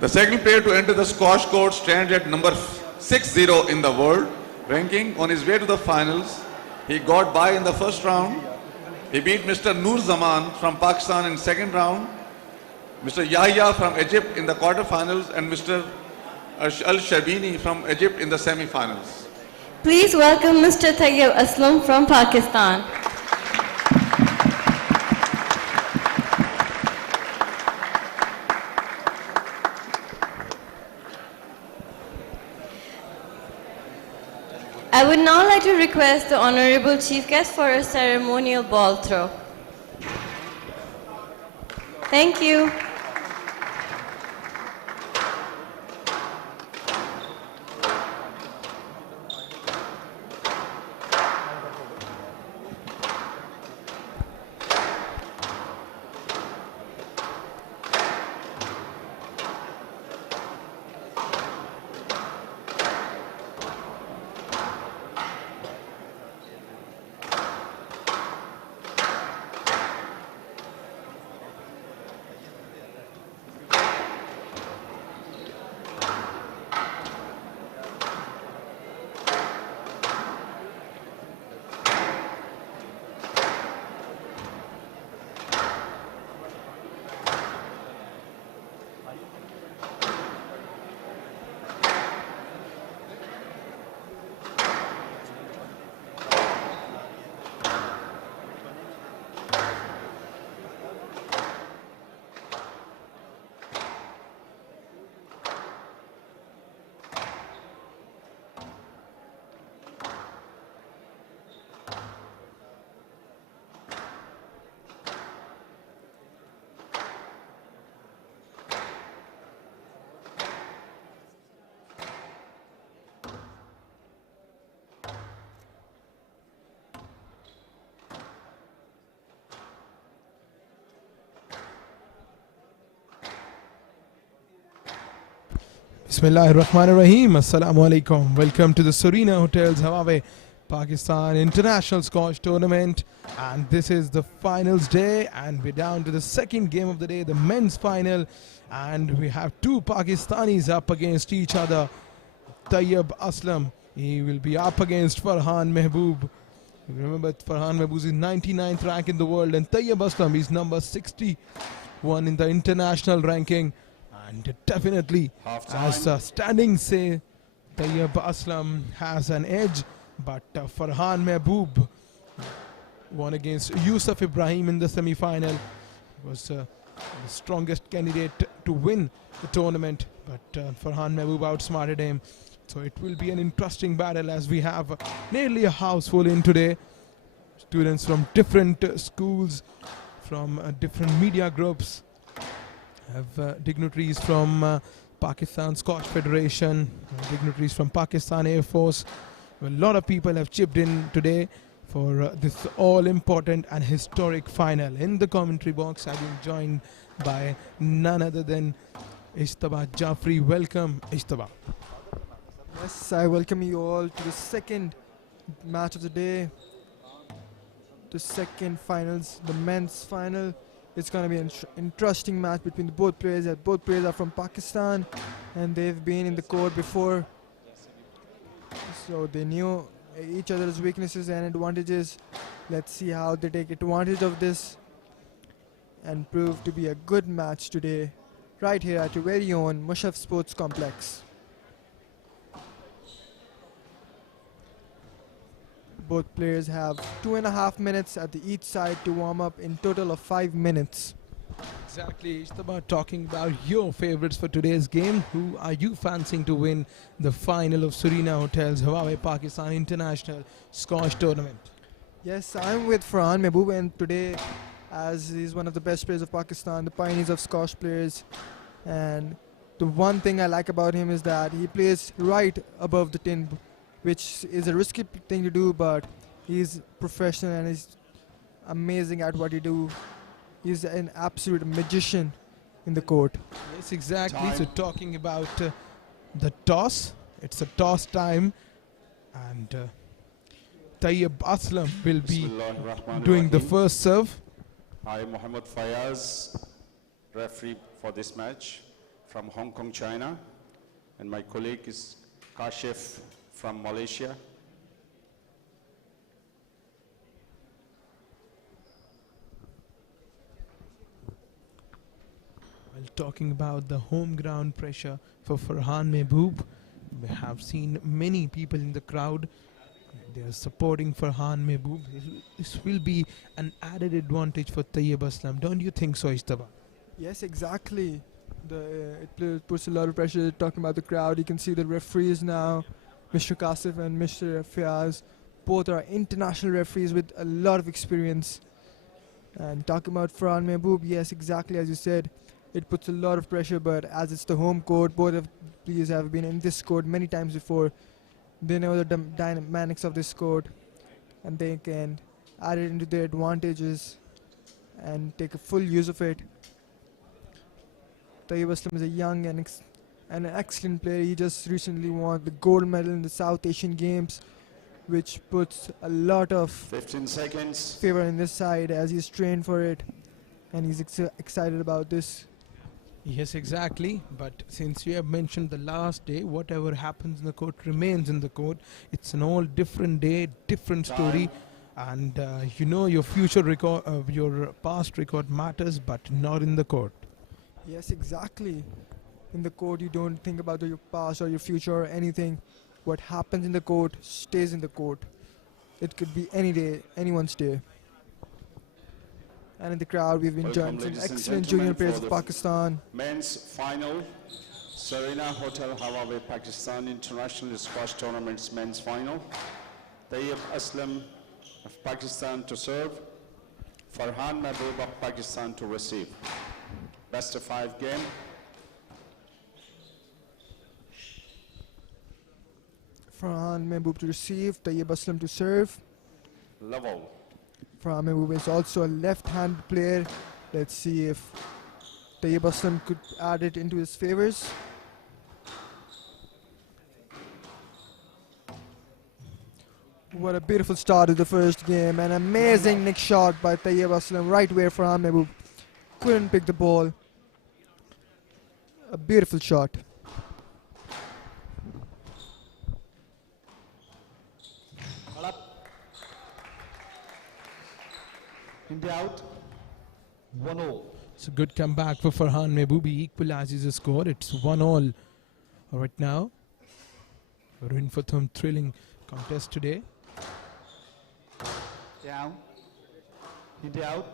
The second player to enter the squash court stands at number 60 in the world ranking. On his way to the finals, he got by in the first round. He beat Mr. Noor Zaman from Pakistan in second round, Mr. Yahya from Egypt in the quarterfinals, and Mr. Al-Shabini from Egypt in the semifinals. Please welcome Mr. Tayyib Aslam from Pakistan. I would now like to request the Honorable Chief Guest for a ceremonial ball throw. Thank you. Bismillahir Rahmanir Rahim. Assalamu alaikum. Welcome to the Serena Hotels Huawei Pakistan International Squash Tournament. And this is the finals day, and we're down to the second game of the day, the men's final. And we have two Pakistanis up against each other. Tayyib Aslam, he will be up against Farhan Mehboob. Remember, Farhan Mehboob is 99th rank in the world, and Tayyib Aslam is number 61 in the international ranking. And definitely, as standings say, Tayyib Aslam has an edge, but Farhan Mehboob won against Yusuf Ibrahim in the semi-final. Was the strongest candidate to win the tournament, but Farhan Mehboob outsmarted him. So it will be an interesting battle, as we have nearly a house full in today. Students from different schools, from different media groups, have dignitaries from Pakistan Scotch Federation, dignitaries from Pakistan Air Force. A lot of people have chipped in today for this all-important and historic final. In the commentary box, I've been joined by none other than Ishtaba Jafri. Welcome, Ishtaba. Yes, I welcome you all to the second match of the day, the second finals, the men's final. It's going to be an interesting match between the both players. Both players are from Pakistan, and they've been in the court before, so they knew each other's weaknesses and advantages. Let's see how they take advantage of this and prove to be a good match today, right here at your very own Mushaf Sports Complex. Both players have 2.5 minutes at the each side to warm up, in total of 5 minutes. Exactly. It's about talking about your favorites for today's game. Who are you fancying to win the final of Serena Hotels Huawei Pakistan International Squash Tournament? Yes, I'm with Farhan Mehboob, and today, as he's one of the best players of Pakistan, the pioneers of squash players, and the one thing I like about him is that he plays right above the tin, which is a risky thing to do, but he's professional and he's amazing at what he do. He's an absolute magician in the court. Yes, exactly. So talking about the toss, it's a toss time, and Tayyib Aslam will be doing the first serve. I am Mohammad Fayaz, referee for this match from Hong Kong, China, and my colleague is Kashif from Malaysia. While talking about the home ground pressure for Farhan Mehboob, we have seen many people in the crowd. They are supporting Farhan Mehboob. This will be an added advantage for Tayyib Aslam. Don't you think so, Ishtaba? Yes, exactly. It puts a lot of pressure. Talking about the crowd, you can see the referees now, Mr. Kasif and Mr. Fiaz. Both are international referees with a lot of experience. And talking about Farhan Mehboob, yes, exactly as you said, it puts a lot of pressure, but as it's the home court, both of these have been in this court many times before. They know the dynamics of this court, and they can add it into their advantages and take a full use of it. Tayyib Aslam is a young and an excellent player. He just recently won the gold medal in the South Asian Games, which puts a lot of 15 seconds. favor in this side as he's trained for it, and he's excited about this. Yes, exactly. But since you have mentioned the last day, whatever happens in the court remains in the court. It's an all different day, different story. And you know, your future record, your past record matters, but not in the court. Yes, exactly. In the court, you don't think about your past or your future or anything. What happens in the court stays in the court. It could be any day, anyone's day. And in the crowd, we've been joined some excellent junior players of Pakistan. Men's final, Serena Hotel Huawei Pakistan International Squash Tournament's men's final. Tayyib Aslam of Pakistan to serve, Farhan Mehboob of Pakistan to receive. Best of 5 game. Farhan Mehboob to receive, Tayyib Aslam to serve. Level. Farhan Mehboob is also a left-hand player. Let's see if Tayyib Aslam could add it into his favors. What a beautiful start to the first game. An amazing nick shot by Tayyib Aslam, right where Farhan Mehboob couldn't pick the ball. A beautiful shot. India out. 1-0. It's a good comeback for Farhan Mehboob. He equalizes the score. It's 1-1 right now. We're in for some thrilling contest today. Down. India out.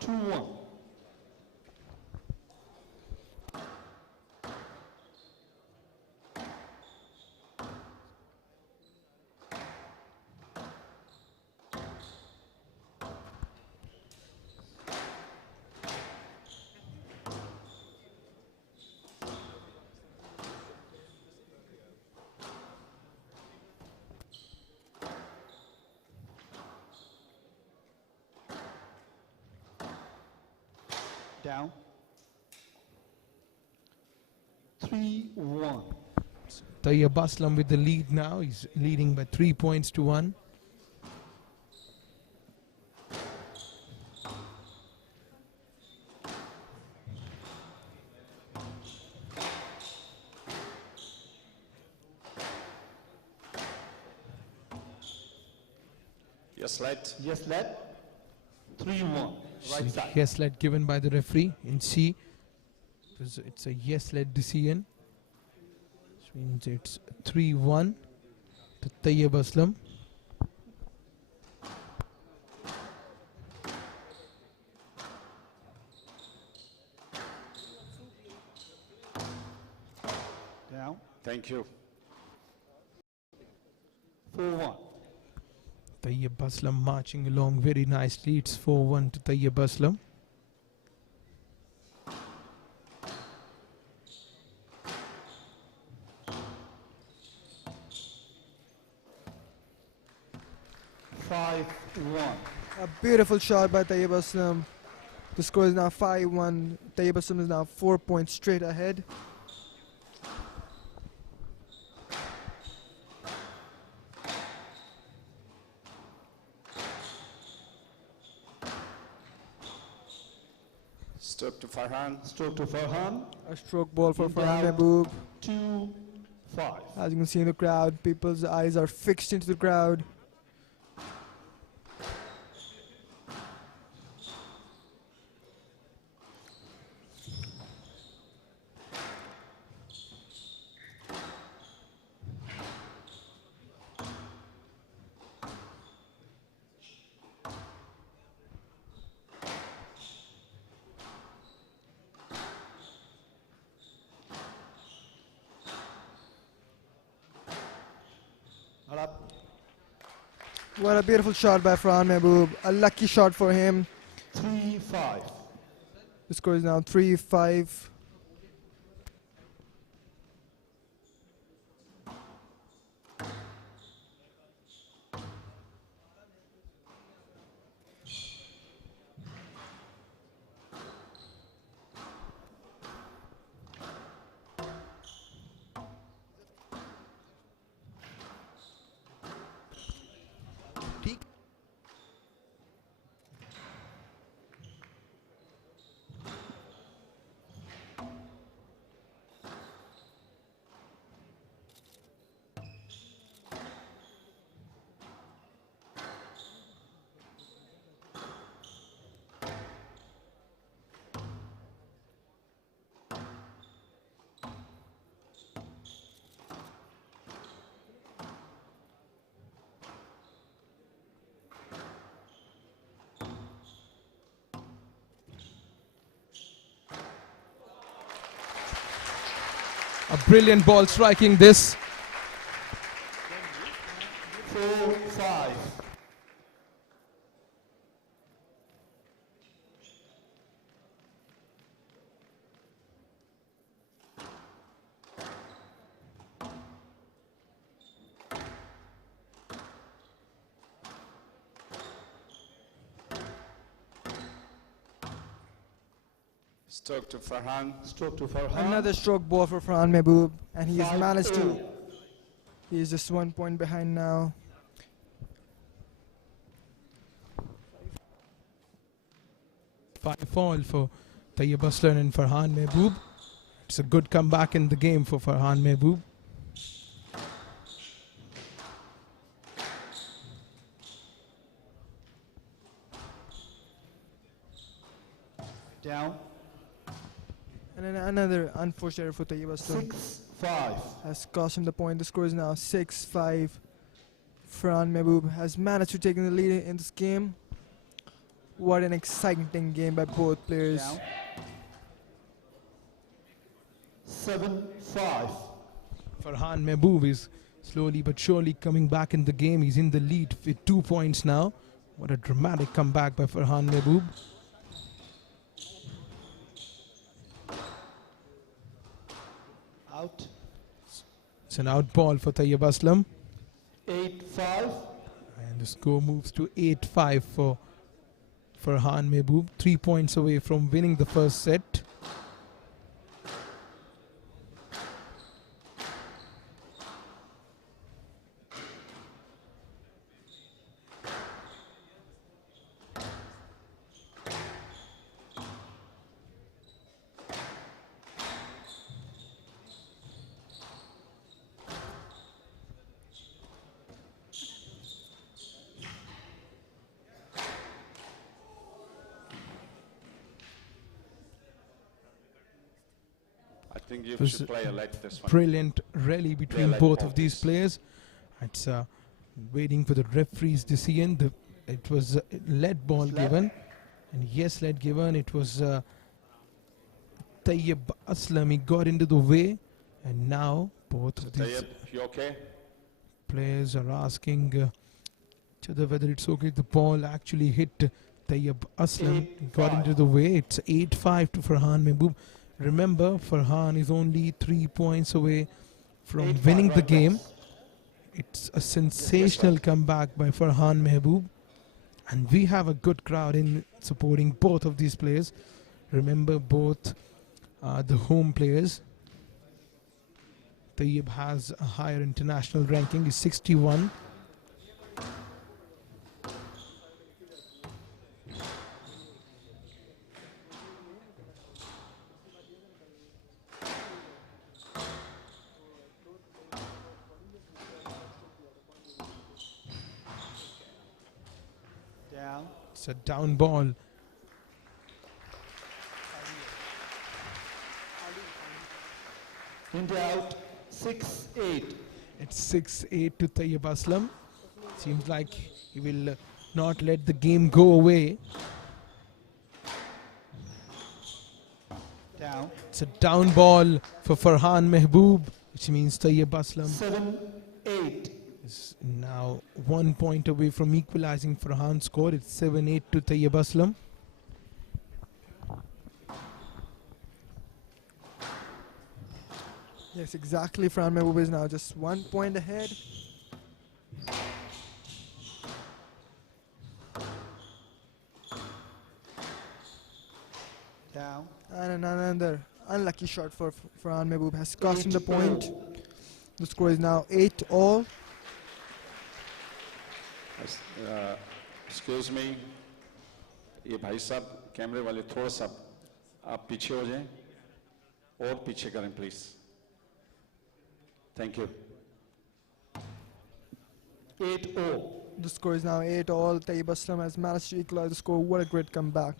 2-1. Down. 3-1. Tayyib Aslam with the lead now. He's leading by 3 points to 1. Yes, led. Yes, led. 3-1. Right side. Yes led given by the referee in C. It's a yes led decision. Which means it's 3-1 to Tayyib Aslam. Down. Thank you. 4-1. Tayyib Aslam marching along very nicely. It's 4-1 to Tayyib Aslam. A beautiful shot by Tayyib Aslam. The score is now 5-1. Tayyib Aslam is now 4 points straight ahead. Stroke to Farhan. Stroke to Farhan. A stroke ball for India Farhan out. Mehboob. 2-5. As you can see in the crowd, people's eyes are fixed into the crowd. What a beautiful shot by Farhan Mehboob. A lucky shot for him. 3-5. The score is now 3-5. A brilliant ball striking this. 4-5. Stroke to Farhan. Stroke to Farhan. Another stroke ball for Farhan Mehboob. And he has managed to. 5-0. He is just 1 point behind now. 5-all for Tayyib Aslan and Farhan Mehboob. It's a good comeback in the game for Farhan Mehboob. Down. And then another unforced error for Tayyib Aslan. 6-5. Has cost him the point. The score is now 6-5. Farhan Mehboob has managed to take in the lead in this game. What an exciting game by both players. Down. 7-5. Farhan Mehboob is slowly but surely coming back in the game. He's in the lead with 2 points now. What a dramatic comeback by Farhan Mehboob. Out. It's an out ball for Tayyib Aslam. 8-5. And the score moves to 8-5 for Farhan Mehboob. 3 points away from winning the first set. I think you It was should play a leg this one. brilliant rally between leg both ball, of these please. players. It's waiting for the referee's decision. It was lead ball given. And yes, lead given. It was Tayyib Aslam. He got into the way. And now both of these Tayyib, you okay? players are asking each other whether it's okay. The ball actually hit Tayyib Aslam. He got into the way. It's 8-5 to Farhan Mehboob. Remember, Farhan is only 3 points away from winning the game. It's a sensational comeback by Farhan Mehboob. And we have a good crowd in supporting both of these players. Remember, both are the home players. Tayyib has a higher international ranking, is 61. Down. It's a down ball. In doubt. 6-8. It's 6-8 to Tayyib Aslam. Seems like he will not let the game go away. Down. It's a down ball for Farhan Mehboob, which means Tayyib Aslam 7-8. is now 1 point away from equalizing Farhan's score. It's 7-8 to Tayyib Aslam. Yes, exactly. Farhan Mehboob is now just 1 point ahead. Down. And another unlucky shot for Farhan Mehboob has cost him the point. The score is now 8-all. Excuse me, ये भाई साहब कैमरे वाले थोड़ा सा आप पीछे हो जाएं और पीछे करें please. Thank you. 8-0. The score is now 8-all. Tayyib Aslam has managed to equalize the score. What a great comeback.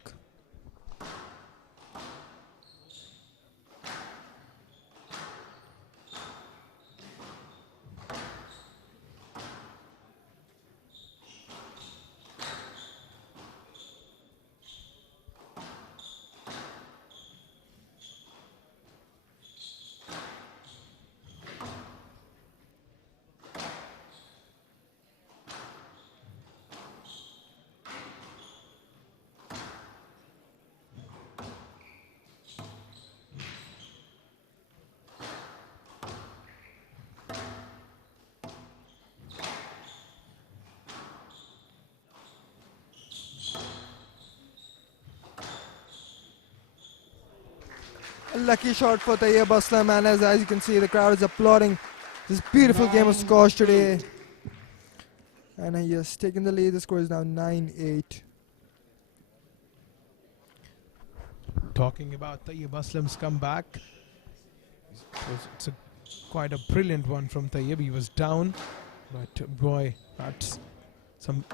A lucky shot for Tayyib Aslam, and as you can see, the crowd is applauding this beautiful game of squash today. And he has taken the lead. The score is now 9-8. Talking about Tayyib Aslam's comeback, it's quite a brilliant one from Tayyib. He was down, but boy, that's some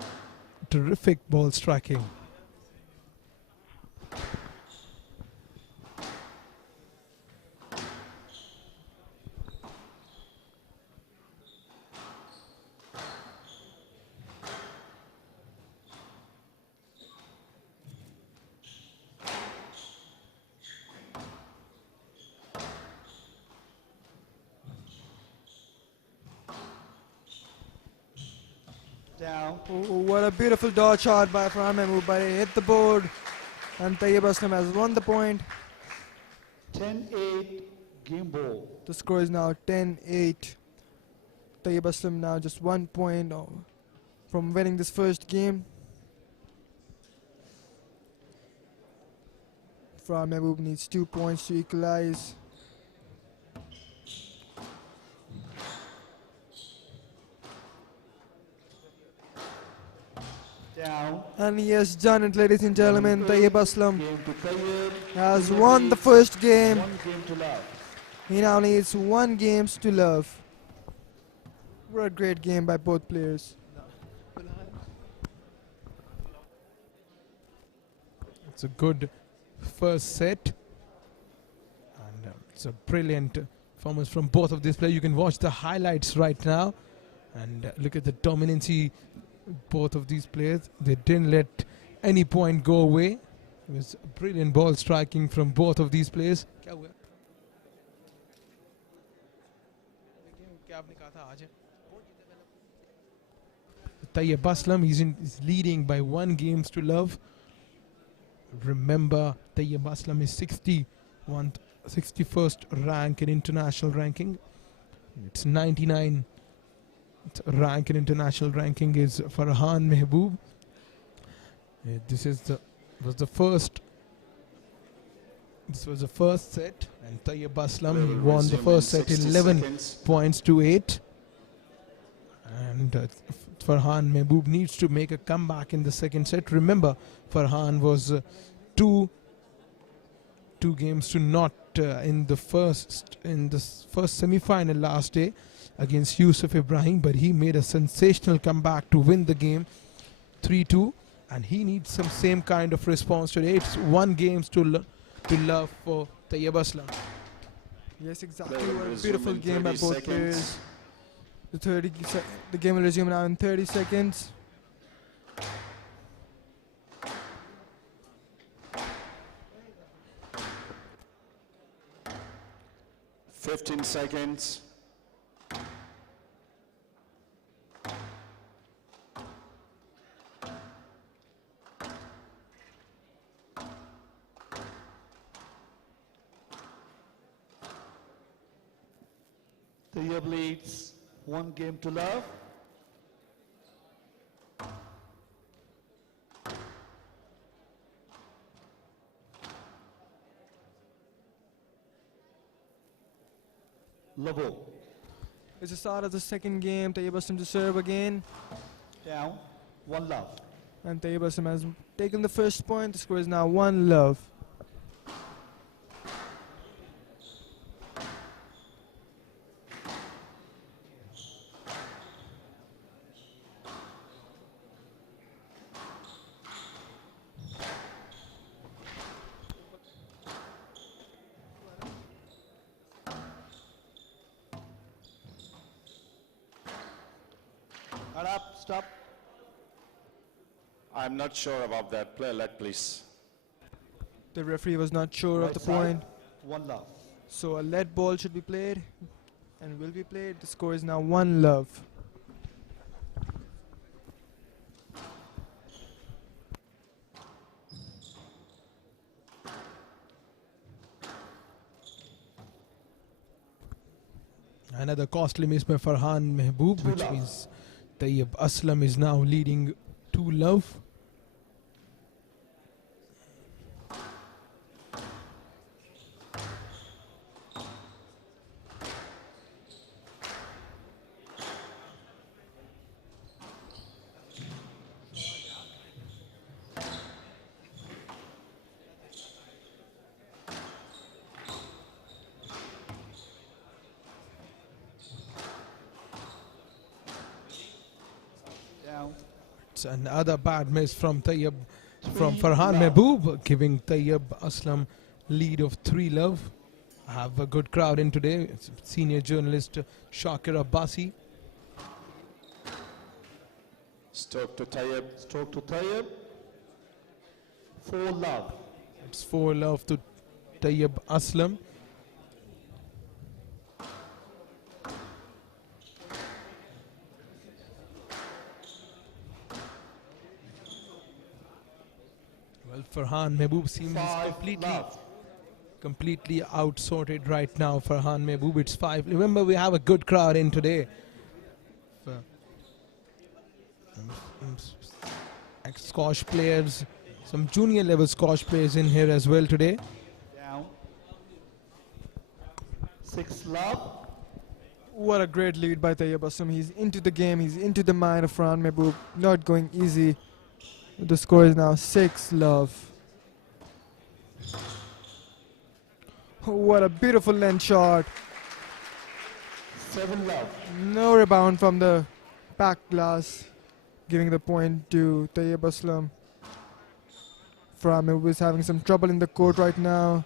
terrific ball striking. Down. Oh, what a beautiful dodge shot by Farhan Mahmood, but it hit the board, and Tayyib Aslam has won the point. 10-8 game ball. The score is now 10-8. Tayyib Aslam now just 1 point from winning this first game. Farhan Mahmood needs 2 points to equalize. Down. And he has done it, ladies and gentlemen. Tayyib Aslam Game to Tayyib. has Tayyib won the needs first game. 1 game to love. He now needs 1 game to love. What a great game by both players. It's a good first set, and it's a brilliant performance from both of these players. You can watch the highlights right now, and look at the dominancy. Both of these players, they didn't let any point go away. It was brilliant ball striking from both of these players. Tayyib Aslam, he's leading by 1 game to love. Remember, Tayyib Aslam is 61st rank in international ranking. It's 99th rank in international ranking is Farhan Mahmood. This was the first set, and Tayyib Aslam he won the first set 11 points to 8. And Farhan Mahmood needs to make a comeback in the second set. Remember, Farhan was two games to not in the first semi-final last day against Yusuf Ibrahim, but he made a sensational comeback to win the game 3-2, and he needs some same kind of response today. It's 1 game to love for Tayyib Aslam. Yes, exactly. What a beautiful game by both players. The game will resume now in 30 seconds. $15 seconds. Tayyib leads 1 game to love. Level. It's the start of the second game. Tayyib Aslam to serve again. Down. 1 love. And Tayyib Aslam has taken the first point. The score is now 1 love. Not up. Stop. I'm not sure about that. Play let, please. The referee was not sure of Right the side. point. 1 love. So a lead ball should be played and will be played. The score is now 1 love. Another costly miss by Farhan Mahmood, which means Tayyib Aslam is now leading 2 love. It's another bad miss from from 3 Farhan love. Mehboob, giving Tayyib Aslam lead of 3-love. I have a good crowd in today. It's senior journalist Shakir Abbasi. Stroke to Tayyib. Stroke to Tayyib. 4 love. It's 4-love to Tayyib Aslam. Well, Farhan Mehboob seems 5 love. completely outsorted right now. Farhan Mehboob, it's 5. Remember, we have a good crowd in today. Squash players, some junior level squash players in here as well today. Down. 6 love. What a great lead by Tayyib Aslam. He's into the game. He's into the mind of Farhan Mehboob. Not going easy. The score is now 6-love. What a beautiful length shot. 7 love. No rebound from the back glass, giving the point to Tayyib Aslam. Farhan Mehboob is having some trouble in the court right now.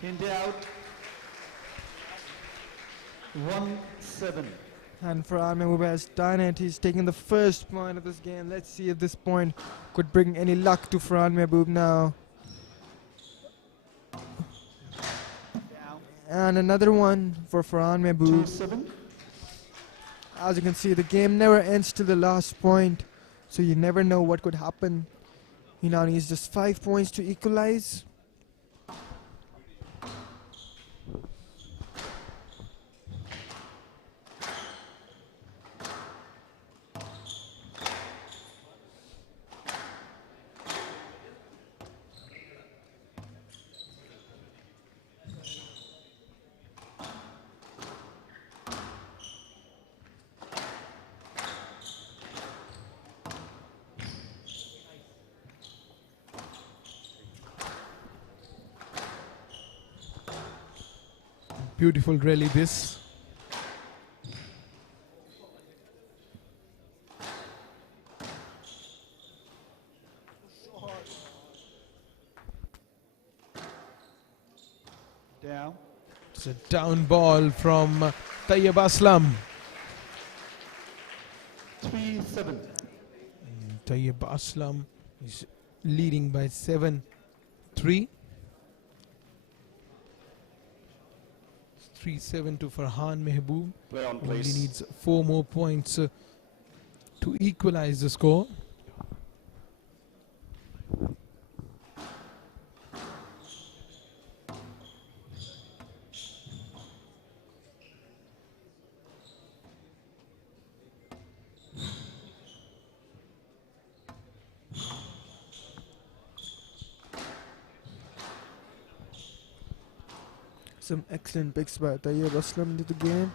In doubt. 1-7. And Farhan Mehboob has done it. He's taken the first point of this game. Let's see if this point could bring any luck to Farhan Mehboob now. And another one for Farhan Mehboob. 2-7. As you can see, the game never ends till the last point, so you never know what could happen. He now needs just 5 points to equalize. Beautiful rally this. Down. It's a down ball from Tayyib Aslam. 3-7. Tayyib Aslam is leading by 7-3. 3-7 to Farhan Mehboob. Play on, Only please. needs 4 more points to equalize the score. Some excellent picks by Tayyib Aslam into the game.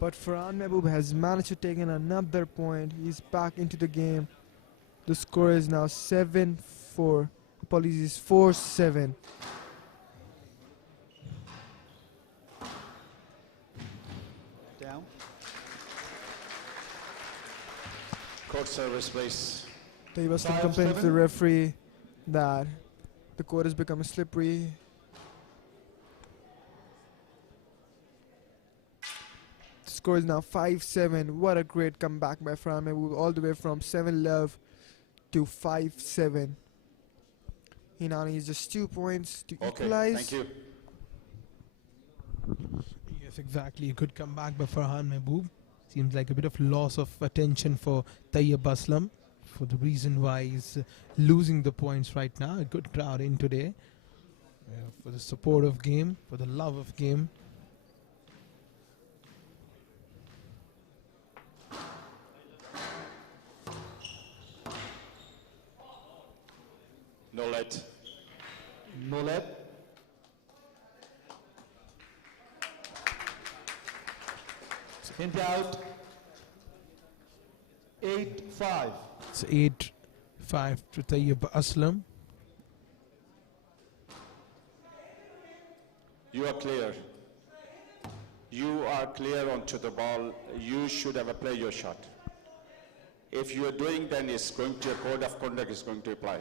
But Farhan Mehboob has managed to take in another point. He's back into the game. The score is now 7-4. Apologies, 4-7. Down. Court service, please. Tayyib Aslam 5-7. complains to the referee that the court has become slippery. The score is now 5-7. What a great comeback by Farhan Mehboob, all the way from 7-love to 5-7. He now needs just 2 points to equalize. Thank you. Yes, exactly. A good comeback by Farhan Mehboob. Seems like a bit of loss of attention for Tayyib Aslam for the reason why he's losing the points right now. A good crowd in today for the support of game, for the love of game. No let. No let. Hint out. 8-5. It's 8-5 to Tayyib Aslam. You are clear. You are clear onto the ball. You should have played your shot. If you are doing, then it's going to, a code of conduct is going to apply.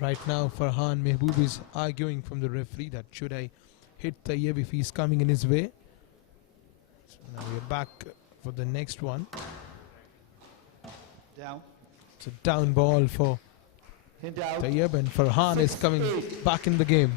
Right now, Farhan Mehboob is arguing from the referee that should I hit Tayyib if he's coming in his way. So now we're back for the next one. Down. It's a down ball for Hint out. Tayyib, and Farhan is coming 6-8. back in the game.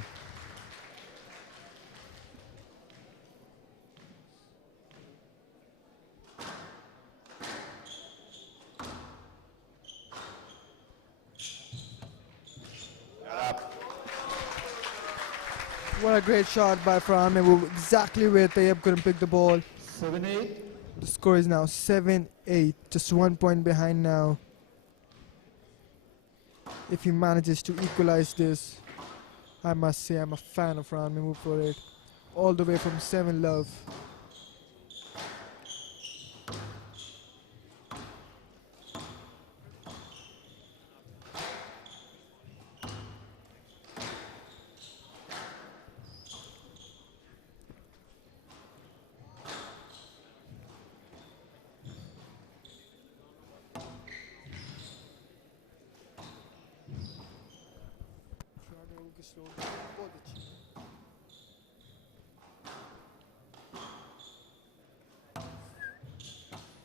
What a great shot by Farhan Mehboob. Exactly where Tayyib couldn't pick the ball. 7-8. The score is now 7-8. Just 1 point behind now. If he manages to equalize this, I must say I'm a fan of Farhan Mehboob for it. All the way from 7 love.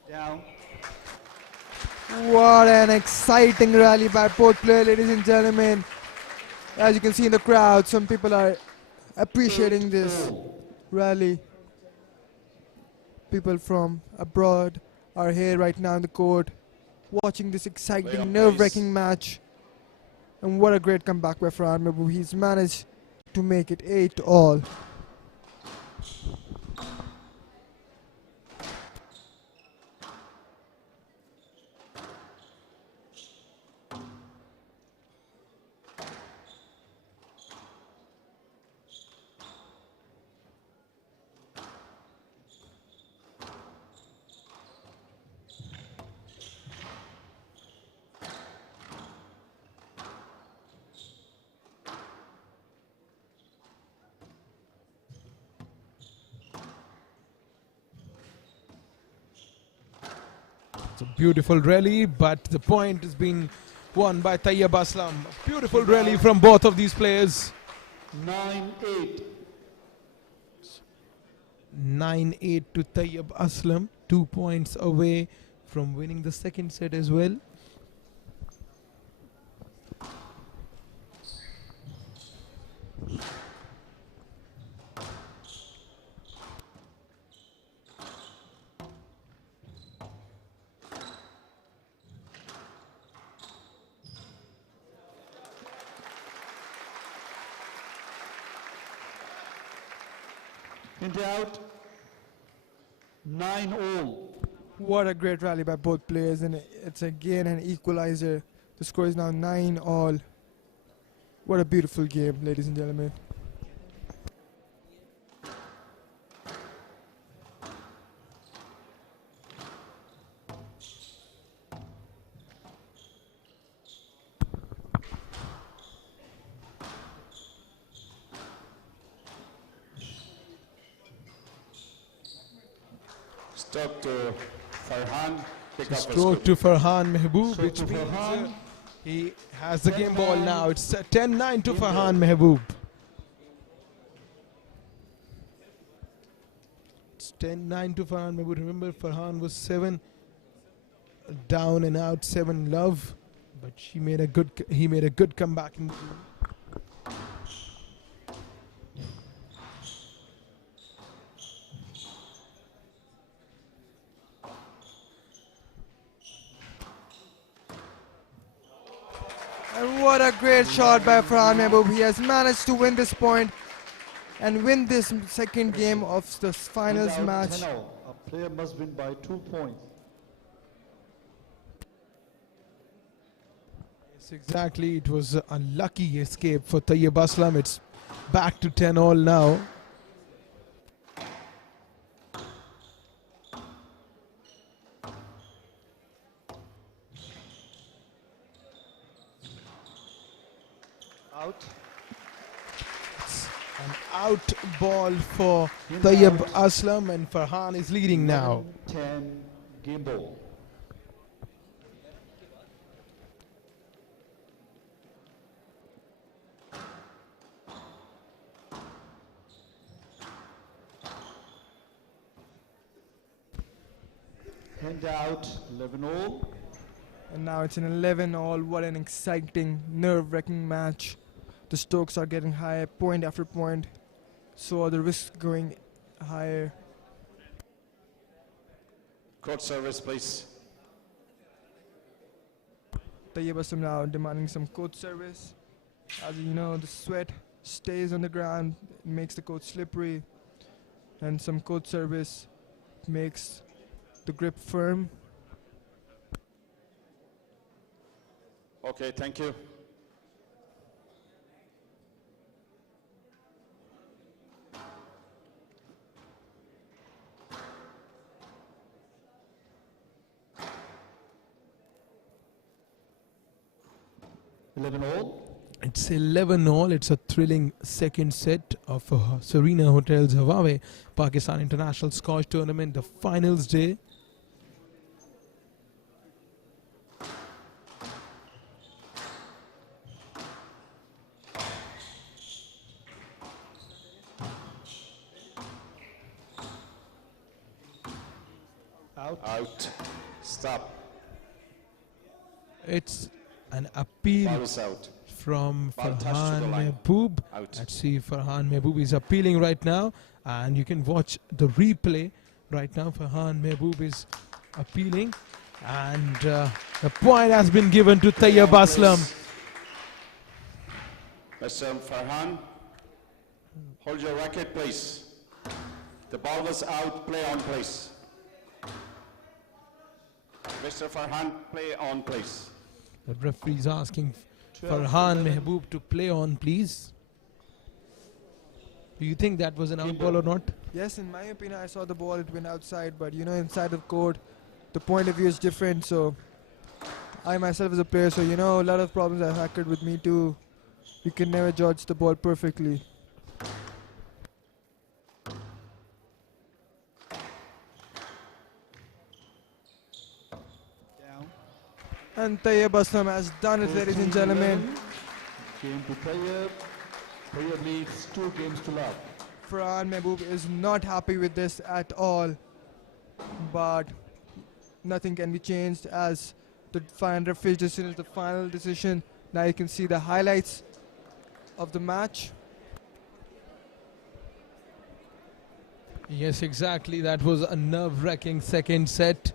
Down. What an exciting rally by both players, ladies and gentlemen. As you can see in the crowd, some people are appreciating this rally. People from abroad are here right now in the court, watching this exciting, nerve-wracking match. And what a great comeback by Farhan Mehboob. He's managed to make it 8-all. It's a beautiful rally, but the point is being won by Tayyib Aslam. Beautiful rally from both of these players. 9-8. 9-8 to Tayyib Aslam. 2 points away from winning the second set as well. Hint out. 9-all. What a great rally by both players, and it's again an equalizer. The score is now 9-all. What a beautiful game, ladies and gentlemen. Stroke to Farhan. Pick up a Stroke to Farhan Mehboob, Stroke which to means Farhan. he has the game ball 10-9. now. It's 10-9 to Farhan Mehboob. It's 10-9 to Farhan Mehboob. Remember, Farhan was 7 down and out, 7 love, but he made a good comeback in the game. And what a great shot by Farhan Mehboob. He has managed to win this point and win this second game of the finals Hint out, match. 10-all. A player must win by 2 points. Exactly, it was a lucky escape for Tayyib Aslam. It's back to 10 all now. Out. It's an out ball for Tayyib Aslam, and Farhan is leading now. 10 game ball. Hand out, 11 all. And now it's an 11 all. What an exciting, nerve-wracking match. The strokes are getting higher, point after point. So are the risks going higher. Court service, please. Tayyib Aslam now demanding some court service. As you know, the sweat stays on the ground, makes the court slippery. And some court service makes the grip firm. Okay, thank you. It's 11 all. It's a thrilling second set of Serena Hotels Huawei Pakistan International Squash Tournament, the finals day. Out. Stop. It's an appeal Ball is out. from Ball touched to the Farhan line. Mehboob. Out. Let's see, Farhan Mehboob is appealing right now, and you can watch the replay right now. Farhan Mehboob is appealing, and the point has been given to Tayyib Aslam. Mr. Farhan, hold your racket, please. The ball was out, play on, please. Mr. Farhan, play on, please. The referee is asking Farhan Mehboob to play on, please. Do you think that was an out ball or not? Yes, in my opinion, I saw the ball, it went outside, but you know, inside of court, the point of view is different. So I myself as a player, so you know, a lot of problems have occurred with me too. You can never judge the ball perfectly. And Tayyib Aslam has done it, ladies and gentlemen. Game to Tayyib. Tayyib leads 2 games to love. Farhan Mehboob is not happy with this at all. But nothing can be changed as the final referee decision is the final decision. Now you can see the highlights of the match. Yes, exactly. That was a nerve-wracking second set.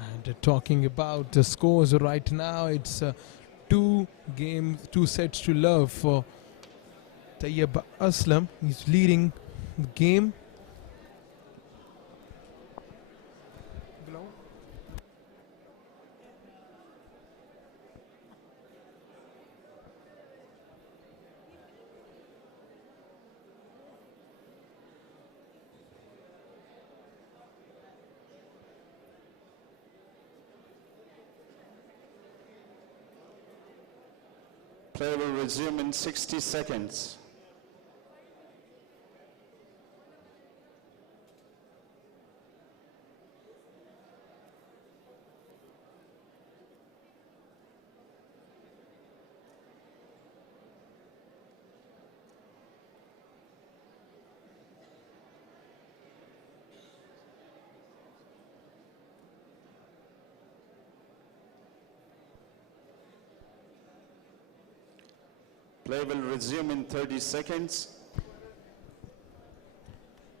And talking about the scores right now, it's 2 sets to love for Tayyib Aslam. He's leading the game. Play will resume in 60 seconds. Play will resume in 30 seconds.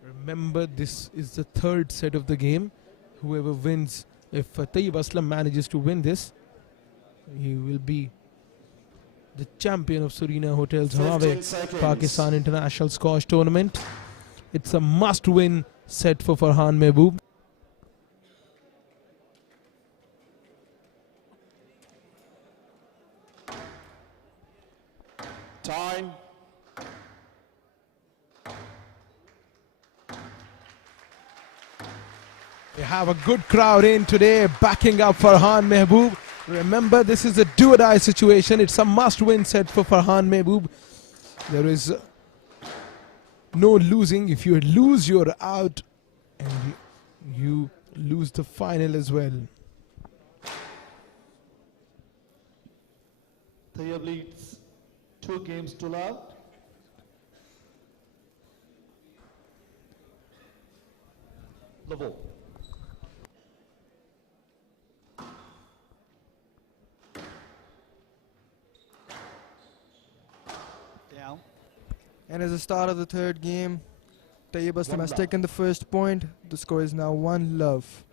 Remember, this is the third set of the game. Whoever wins, if Tayyib Aslam manages to win this, he will be the champion of Serena Hotels 15 Huawei seconds. Pakistan International Squash Tournament. It's a must-win set for Farhan Mehboob. Time. We have a good crowd in today backing up Farhan Mehboob. Remember, this is a do-or-die situation. It's a must-win set for Farhan Mehboob. There is no losing. If you lose, you're out, and you lose the final as well. Tayyab leads 2 games to love. Level. Down. And as the start of the third game, Tayyab Aslam 1 has love. taken the first point. The score is now 1-love.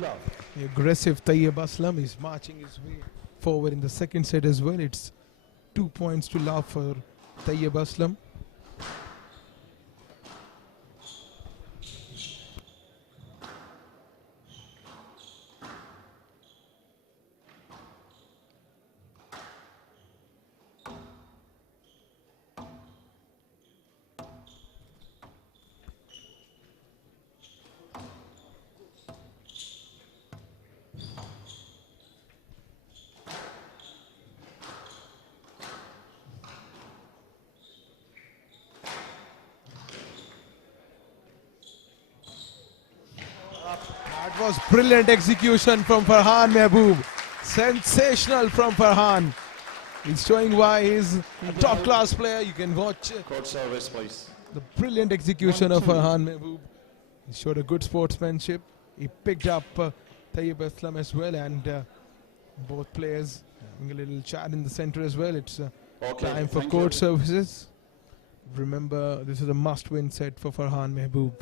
Love. The aggressive Tayyab Aslam is marching his way forward in the second set as well. It's 2 points to love for Tayyab Aslam. That was brilliant execution from Farhan Mehboob. Sensational from Farhan. He's showing why he's a top class player. You can watch Court service, please. the brilliant execution of Farhan Mehboob. He showed a good sportsmanship. He picked up Tayyab Aslam as well, and both players having a little chat in the center as well. It's Okay, time for thank court you. services. Remember, this is a must-win set for Farhan Mehboob.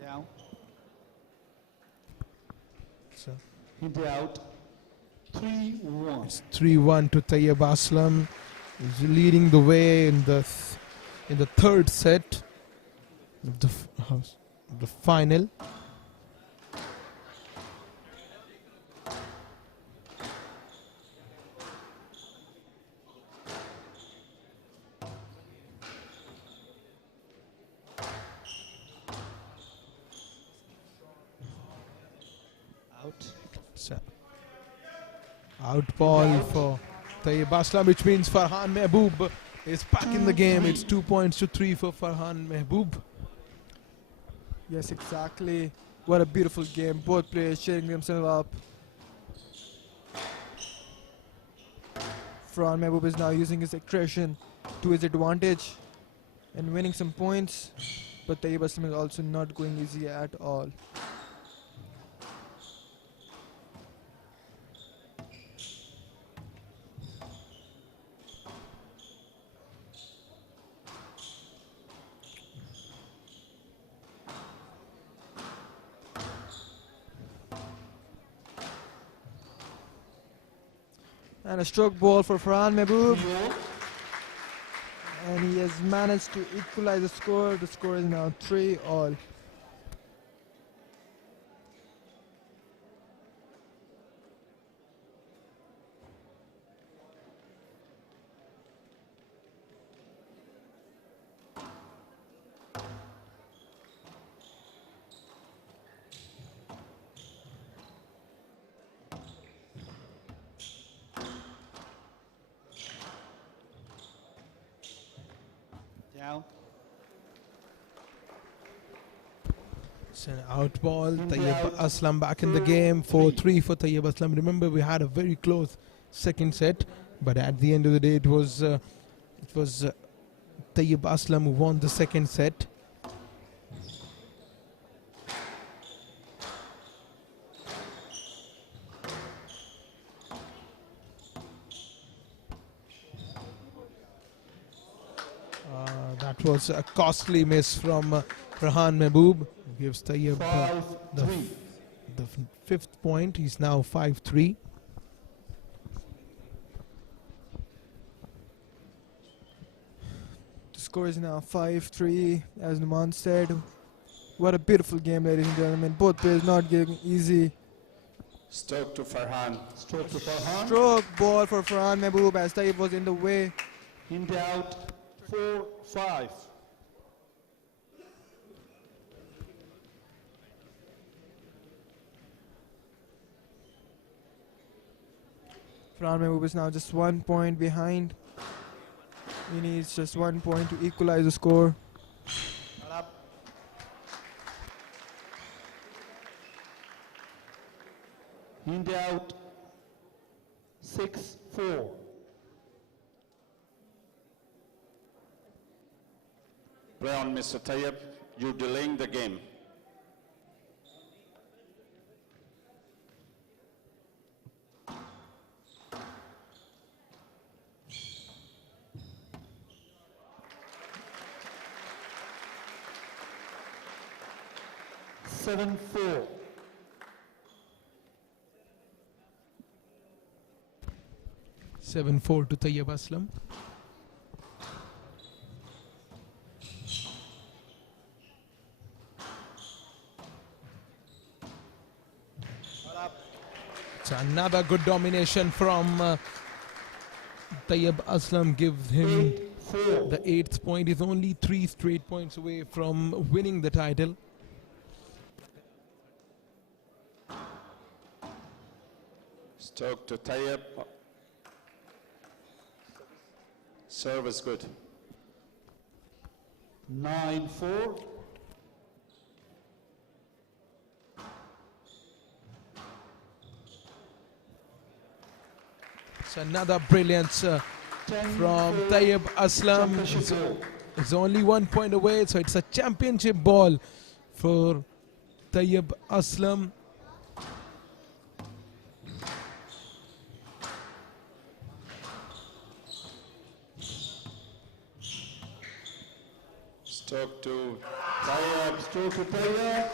Down. So Hindi out. 3-1. it's 3-1 to Tayyab Aslam. He's leading the way in the third set of the final. Out. So, out ball for Tayyab Aslam, which means Farhan Mehboob is back in the game. It's 2 points to 3 for Farhan Mehboob. Yes, exactly. What a beautiful game. Both players cheering themselves up. Farhan Mehboob is now using his aggression to his advantage and winning some points. But Tayyab Aslam is also not going easy at all. And a stroke ball for Farhan Mehboob. And he has managed to equalize the score. The score is now 3-all. Down. It's an out ball. Tayyib Aslam back in the game. 4-3 for Tayyib Aslam. Remember, we had a very close second set, but at the end of the day, it was Tayyib Aslam who won the second set. That was a costly miss from Farhan Mehboob. Gives Tayyib the fifth point. He's now 5-3. The score is now 5-3, as Numan said. What a beautiful game, ladies and gentlemen. Both players not getting easy. Stroke to Farhan. Stroke to Farhan. Stroke ball for Farhan Mehboob as Tayyib was in the way. In doubt, 4-5. Farhan Mehboob is now just 1 point behind. He needs just 1 point to equalize the score. In doubt, 6-4. Play on, Mr. Tayyib. You're delaying the game. Seven, 4. Seven 4 to Tayyib Aslam. It's another good domination from Tayyib Aslam. Gives him the 8th point. He's only 3 straight points away from winning the title. Stroke to Tayyib. Serve is good. 9-4. It's another brilliance from Tayyib Aslam. It's only 1 point away, so it's a championship ball for Tayyib Aslam. Stroke to Tayyib. Stroke to Tayyib.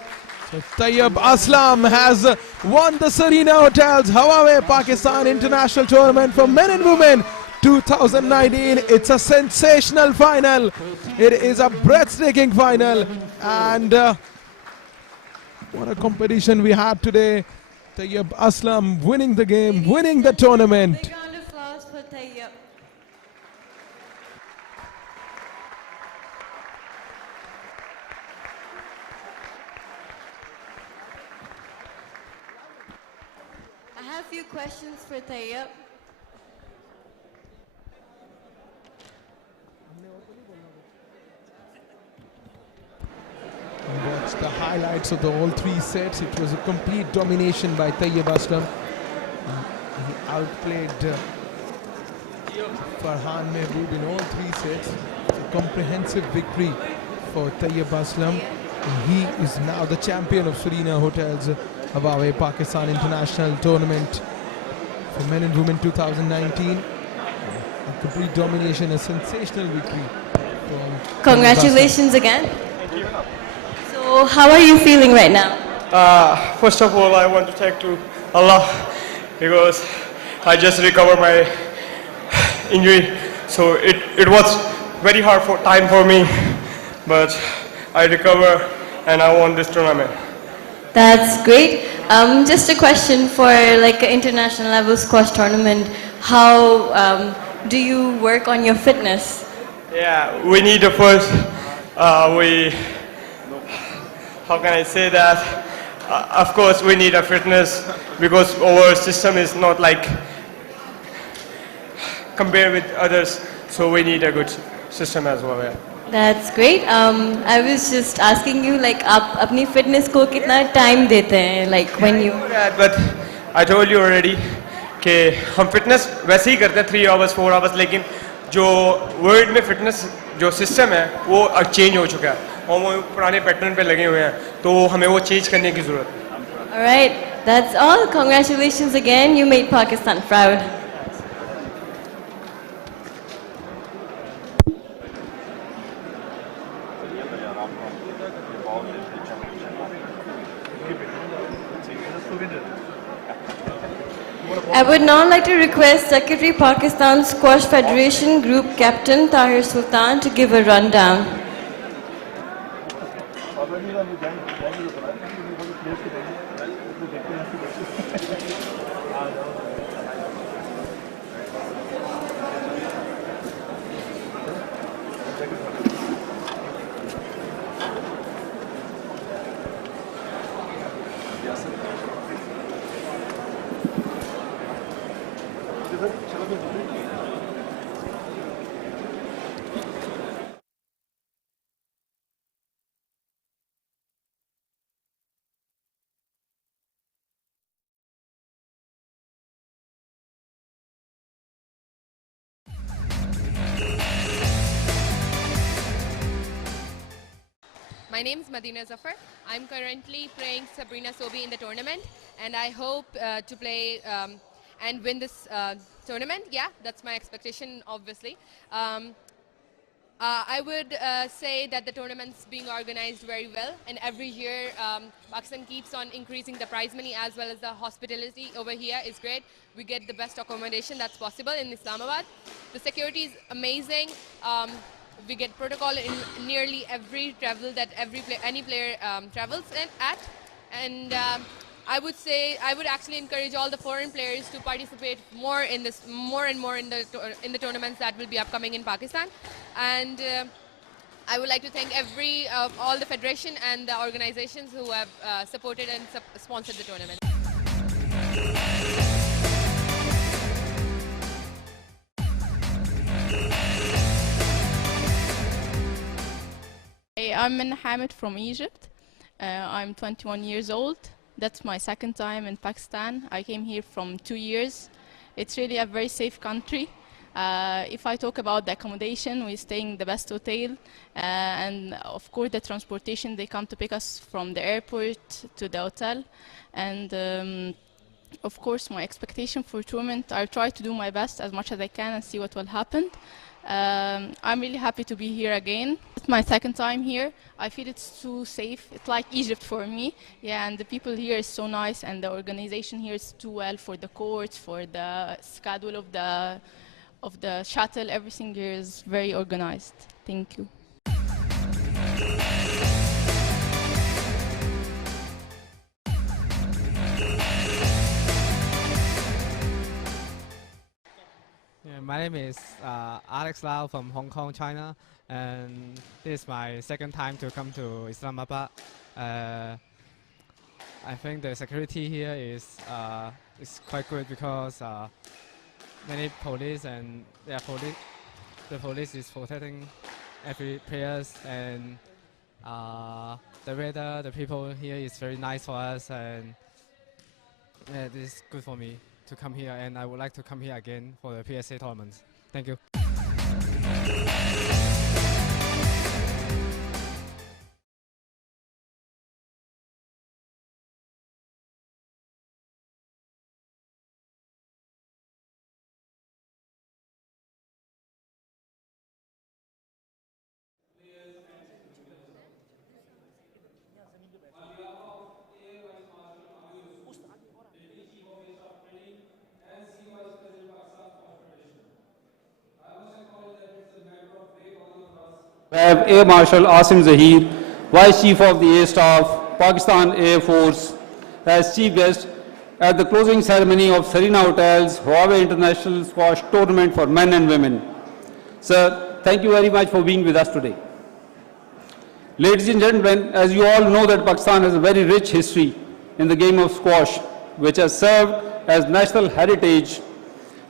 So Tayyib Aslam has won the Serena Hotels Huawei Pakistan International Tournament for Men and Women 2019. It's a sensational final. It is a breathtaking final. And what a competition we had today. Tayyib Aslam winning the game, winning the tournament. Big round of applause for Tayyib. I have a few questions for Tayyib. Watch the highlights of all 3 sets. It was a complete domination by Tayyib Aslam. He outplayed Farhan Mehboob in all 3 sets. It's a comprehensive victory for Tayyib Aslam. And he is now the champion of Serena Hotels Huawei Pakistan International Tournament for Men and Women 2019. A complete domination, a sensational victory. Congratulations again. So how are you feeling right now? First of all, I want to thank to Allah because I just recovered my injury. So it was very hard time for me, but I recovered and I won this tournament. That's great. Just a question for like an international level squash tournament. How do you work on your fitness? Yeah, we need the first, how can I say that? Of course, we need a fitness because our system is not like compared with others, so we need a good system as well. Yeah. That's great. I was just asking you, like, आप अपनी fitness को कितना time देते हैं, like when you. That, but I told you already कि हम fitness वैसे ही करते हैं 3 hours 4 hours, लेकिन जो world में fitness जो system है वो अब change हो चुका है और वो पुराने pattern पे लगे हुए हैं, तो हमें वो change करने की ज़रूरत है. All right, that's all. Congratulations again. You made Pakistan proud. I would now like to request Secretary Pakistan Squash Federation Group Captain Tahir Sultan to give a rundown. My name is Madina Zafar. I'm currently playing Serena in the tournament, and I hope to play and win this tournament. Yeah, that's my expectation, obviously. I would say that the tournament's being organized very well, and every year Pakistan keeps on increasing the prize money as well as the hospitality over here is great. We get the best accommodation that's possible in Islamabad. The security is amazing. We get protocol in nearly every travel that any player travels at, and I would actually encourage all the foreign players to participate more in the tournaments that will be upcoming in Pakistan, and I would like to thank all the federation and the organizations who have supported and sponsored the tournament. I'm Minna Hamid from Egypt. I'm 21 years old. That's my second time in Pakistan. I came here from 2 years. It's really a very safe country. If I talk about the accommodation, we're staying in the best hotel. And of course the transportation, they come to pick us from the airport to the hotel. And of course my expectation for tournament, I'll try to do my best as much as I can and see what will happen. I'm really happy to be here again. It's my second time here. I feel it's too safe. It's like Egypt for me. Yeah, and the people here is so nice, and the organization here is too well for the courts, for the schedule of the shuttle. Everything here is very organized. Thank you. My name is Alex Lau from Hong Kong, China, and this is my second time to come to Islamabad. I think the security here is quite good because many police and the police is protecting every players, and the weather, the people here is very nice for us, and this is good for me to come here, and I would like to come here again for the PSA tournaments. Thank you. We have Air Marshal Asim Zahir, Vice Chief of the Air Staff, Pakistan Air Force, as chief guest at the closing ceremony of Serena Hotel's Huawei International Squash Tournament for men and women. Sir, thank you very much for being with us today. Ladies and gentlemen, as you all know that Pakistan has a very rich history in the game of squash, which has served as national heritage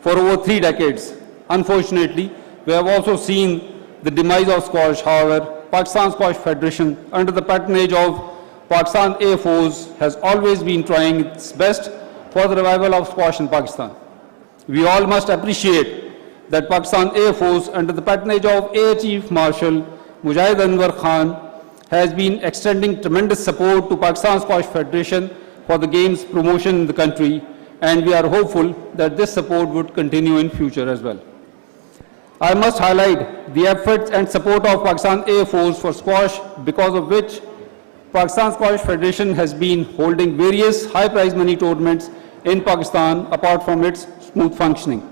for over 3 decades. Unfortunately, we have also seen the demise of squash. However, Pakistan Squash Federation, under the patronage of Pakistan Air Force, has always been trying its best for the revival of squash in Pakistan. We all must appreciate that Pakistan Air Force, under the patronage of Air Chief Marshal Mujahid Anwar Khan, has been extending tremendous support to Pakistan Squash Federation for the game's promotion in the country, and we are hopeful that this support would continue in future as well. I must highlight the efforts and support of Pakistan Air Force for squash, because of which Pakistan Squash Federation has been holding various high prize money tournaments in Pakistan apart from its smooth functioning.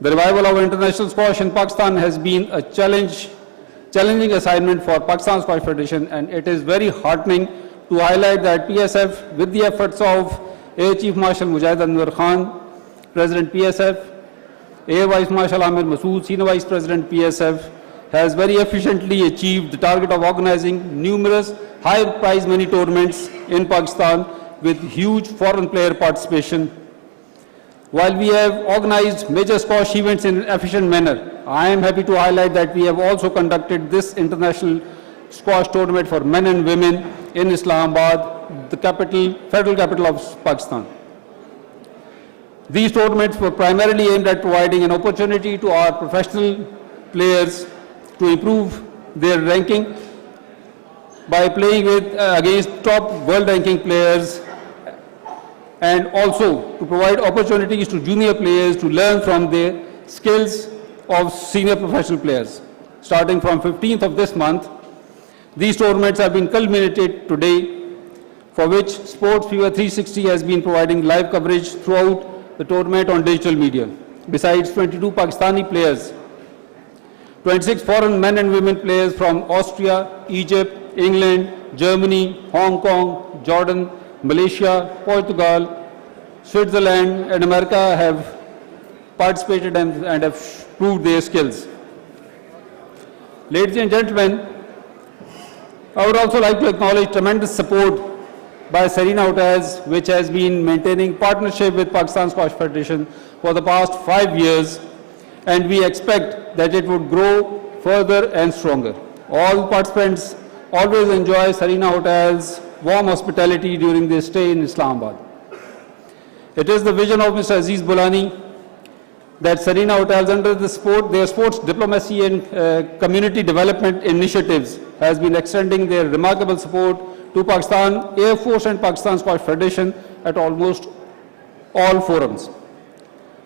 The revival of international squash in Pakistan has been a challenging assignment for Pakistan Squash Federation, and it is very heartening to highlight that PSF, with the efforts of Air Chief Marshal Mujahid Anwar Khan, President PSF, Air Vice Marshal Amir Masood, Senior Vice President PSF, has very efficiently achieved the target of organizing numerous high prize money tournaments in Pakistan with huge foreign player participation. While we have organized major squash events in an efficient manner, I am happy to highlight that we have also conducted this international squash tournament for men and women in Islamabad, the federal capital of Pakistan. These tournaments were primarily aimed at providing an opportunity to our professional players to improve their ranking by playing against top world ranking players, and also to provide opportunities to junior players to learn from the skills of senior professional players. Starting from 15th of this month, these tournaments have been culminated today, for which Sports Fever 360 has been providing live coverage throughout the tournament on digital media. Besides 22 Pakistani players, 26 foreign men and women players from Austria, Egypt, England, Germany, Hong Kong, Jordan, Malaysia, Portugal, Switzerland, and America have participated and have proved their skills. Ladies and gentlemen, I would also like to acknowledge tremendous support by Serena Hotels, which has been maintaining partnership with Pakistan Squash Federation for the past 5 years, and we expect that it would grow further and stronger. All participants always enjoy Serena Hotels' warm hospitality during their stay in Islamabad. It is the vision of Mr. Aziz Bulani that Serena Hotels, under their sports diplomacy and community development initiatives, has been extending their remarkable support to Pakistan Air Force and Pakistan Squash Federation at almost all forums.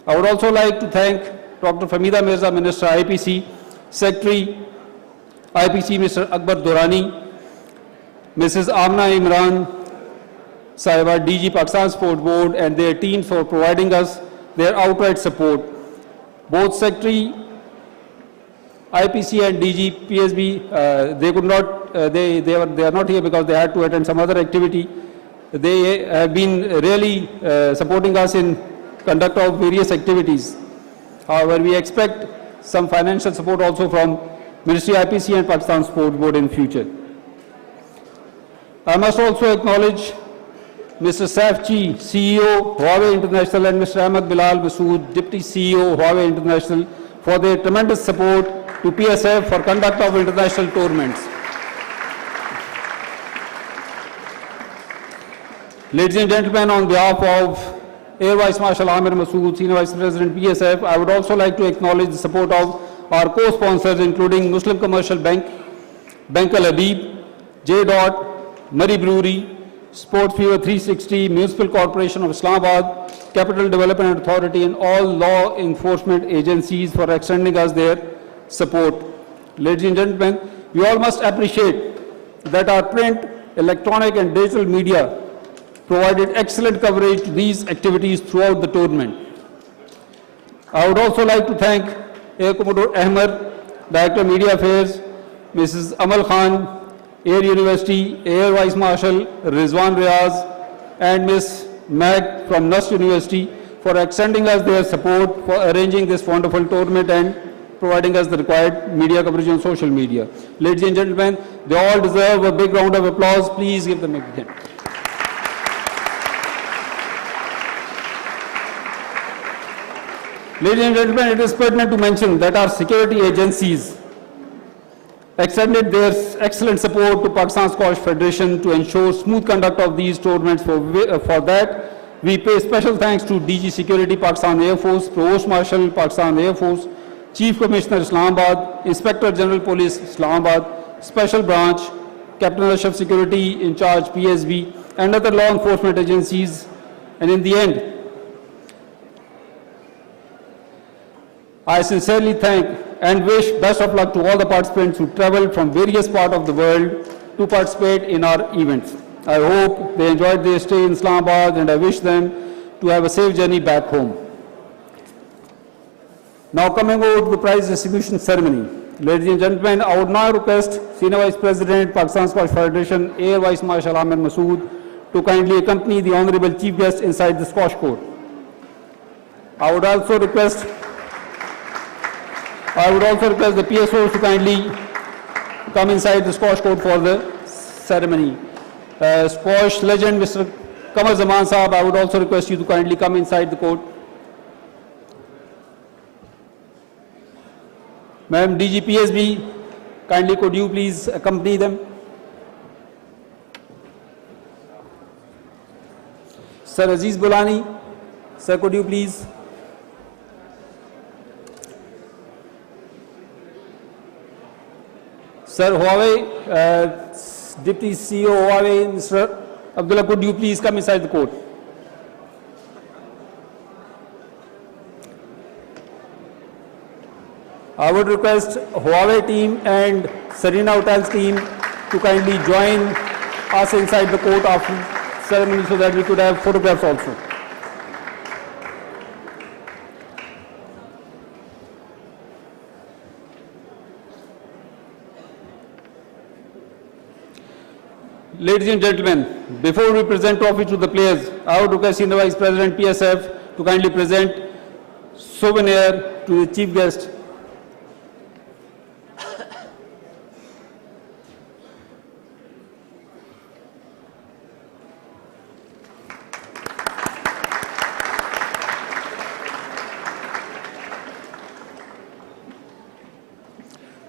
I would also like to thank Dr. Famida Mirza, Minister IPC, Secretary IPC Mr. Akbar Durrani, Mrs. Amna Imran Sahiba, DG Pakistan Sport Board, and their teams for providing us their outright support. Both Secretary IPC and DG PSB, they could not, they are not here because they had to attend some other activity. They have been really supporting us in conduct of various activities. However, we expect some financial support also from Ministry IPC and Pakistan Sport Board in future. I must also acknowledge Mr. Saif Chi, CEO, Huawei International, and Mr. Ahmed Bilal Masood, Deputy CEO, Huawei International, for their tremendous support to PSF for conduct of international tournaments. Ladies and gentlemen, on behalf of Air Vice Marshal Amir Masood, Senior Vice President PSF, I would also like to acknowledge the support of our co-sponsors, including Muslim Commercial Bank, Bank Al Habib, J. Murray Brewery, Sport Fever 360, Municipal Corporation of Islamabad, Capital Development Authority, and all law enforcement agencies for extending us their support. Ladies and gentlemen, we all must appreciate that our print, electronic, and digital media provided excellent coverage to these activities throughout the tournament. I would also like to thank Air Commodore Ahmed, Director of Media Affairs, Mrs. Amal Khan, Air University, Air Vice Marshal Rizwan Riaz, and Ms. Mag from NUST University for extending us their support for arranging this wonderful tournament and providing us the required media coverage on social media. Ladies and gentlemen, they all deserve a big round of applause. Please give them a big hand. Ladies and gentlemen, it is pertinent to mention that our security agencies extended their excellent support to Pakistan Squash Federation to ensure smooth conduct of these tournaments. For that, we pay special thanks to DG Security Pakistan Air Force, Provost Marshal Pakistan Air Force, Chief Commissioner Islamabad, Inspector General Police Islamabad, Special Branch, Captain Ashraf Security in charge PSB, and other law enforcement agencies. And in the end, I sincerely thank and wish best of luck to all the participants who traveled from various parts of the world to participate in our events. I hope they enjoyed their stay in Islamabad, and I wish them to have a safe journey back home. Now coming over to the prize distribution ceremony. Ladies and gentlemen, I would now request Senior Vice President, Pakistan Squash Federation, Air Vice Marshal Ahmed Masood, to kindly accompany the Honorable Chief Guest inside the squash court. I would also request the PSOs to kindly come inside the squash court for the ceremony. Squash legend Mr. Qamar Zaman Saab, I would also request you to kindly come inside the court. Ma'am, DG PSB, kindly could you please accompany them? Sir Aziz Bulani, sir, could you please? Sir Huawei, Deputy CEO Huawei, Mr. Abdullah, could you please come inside the court? I would request Huawei team and Serena Hotels team to kindly join us inside the court after ceremony so that we could have photographs also. Ladies and gentlemen, before we present trophy to the players, I would request Senior Vice President PSF to kindly present souvenir to the chief guest.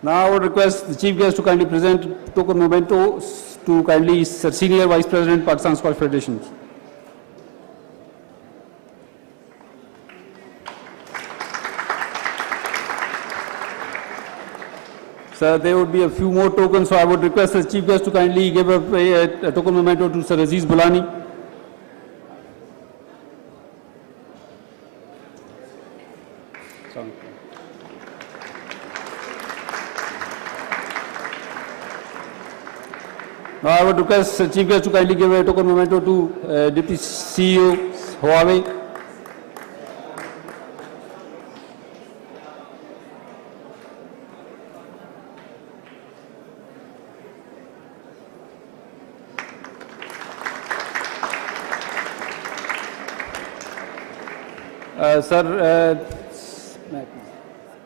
Now I would request the chief guest to kindly present token memento to kindly Senior Vice President, Pakistan Squash Federation. Sir, there would be a few more tokens, so I would request the chief guest to kindly give a token memento to Sir Aziz Bulani. Now I would request the chief guest to kindly give a token memento to Deputy CEO Huawei.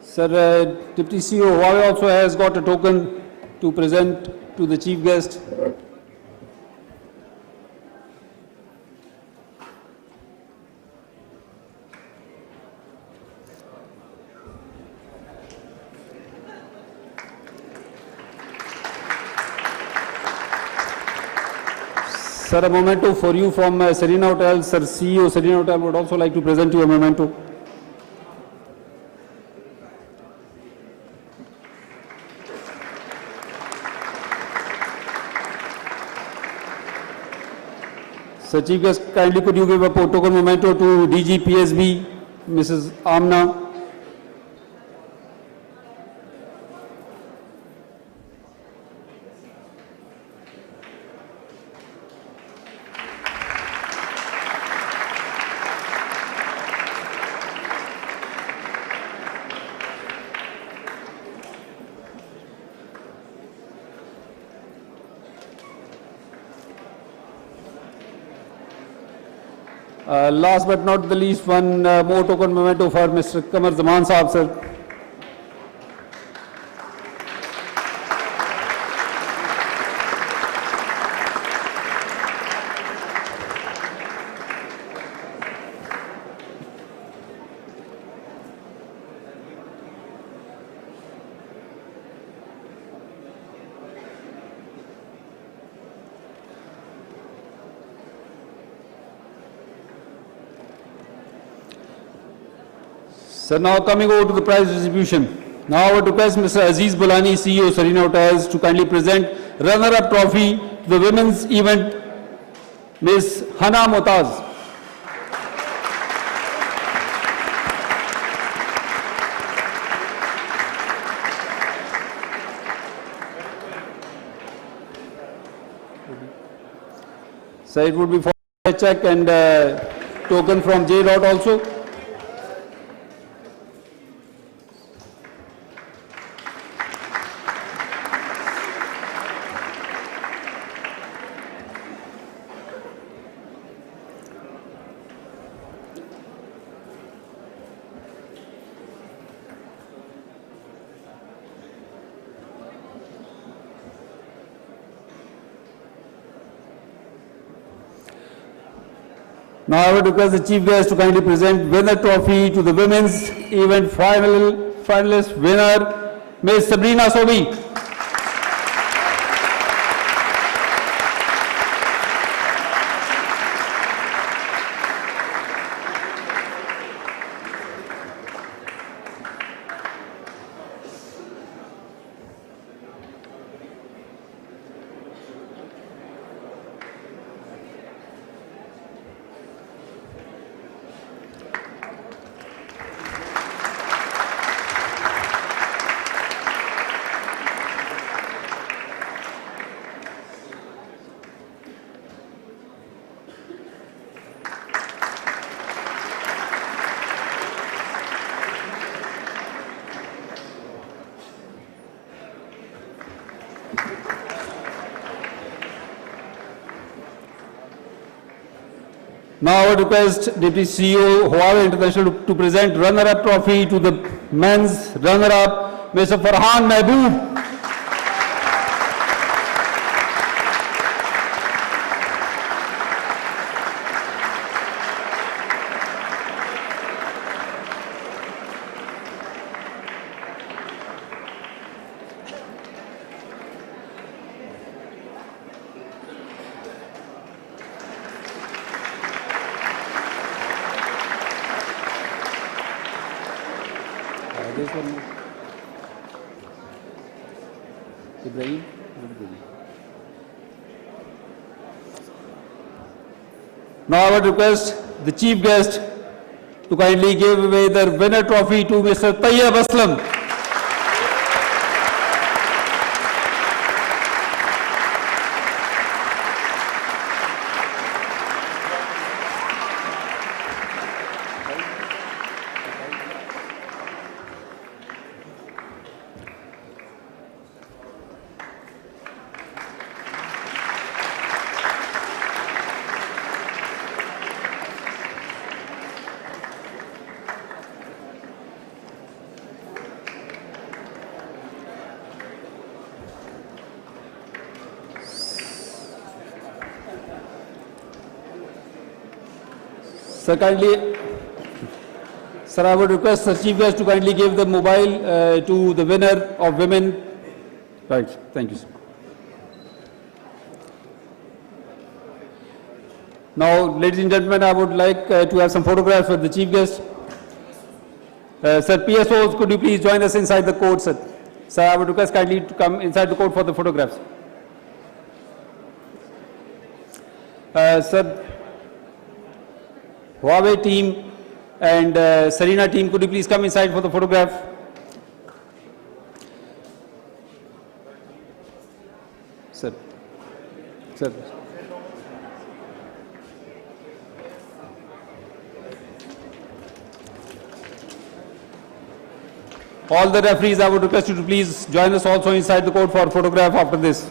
Sir, Deputy CEO Huawei also has got a token to present to the chief guest. Sir, a memento for you from Serena Hotel. Sir, CEO Serena Hotel would also like to present you a memento. Sir, Chief Guest, kindly could you give a token memento to DG PSB, Mrs. Amna. Last but not the least, one more token memento for Mr. Qamar Zaman Saab, sir. So now coming over to the prize distribution. Now I would request Mr. Aziz Bulani, CEO Serena Hotels, to kindly present runner-up trophy to the women's event, Ms. Hana Motaz. So it would be for a check and token from J. Dot also. Now I would request the chief guest to kindly present winner trophy to the women's event finalist winner, Ms. Serena Sobi. Now I would request Deputy CEO Huawei International to present runner-up trophy to the men's runner-up, Mr. Farhan Mehboob. This one, Ibrahim. Now I would request the chief guest to kindly give away the winner trophy to Mr. Tayyab Aslam. Sir, I would request the chief guest to kindly give the mobile to the winner of women. Right, thank you, sir. Now, ladies and gentlemen, I would like to have some photographs with the chief guest. Sir, PSOs, could you please join us inside the court, sir? Sir, I would request kindly to come inside the court for the photographs. Sir, Huawei team and Serena team, could you please come inside for the photograph? Sir. Sir. All the referees, I would request you to please join us also inside the court for a photograph after this.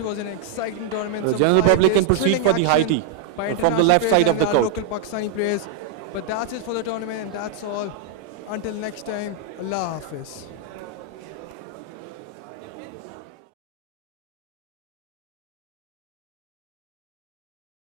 It was an exciting tournament. The Some general five public days can proceed thrilling for the high action tee by from the international left players side of and the our court. local Pakistani players. But that's it for the tournament, and that's all. Until next time, Allah Hafiz.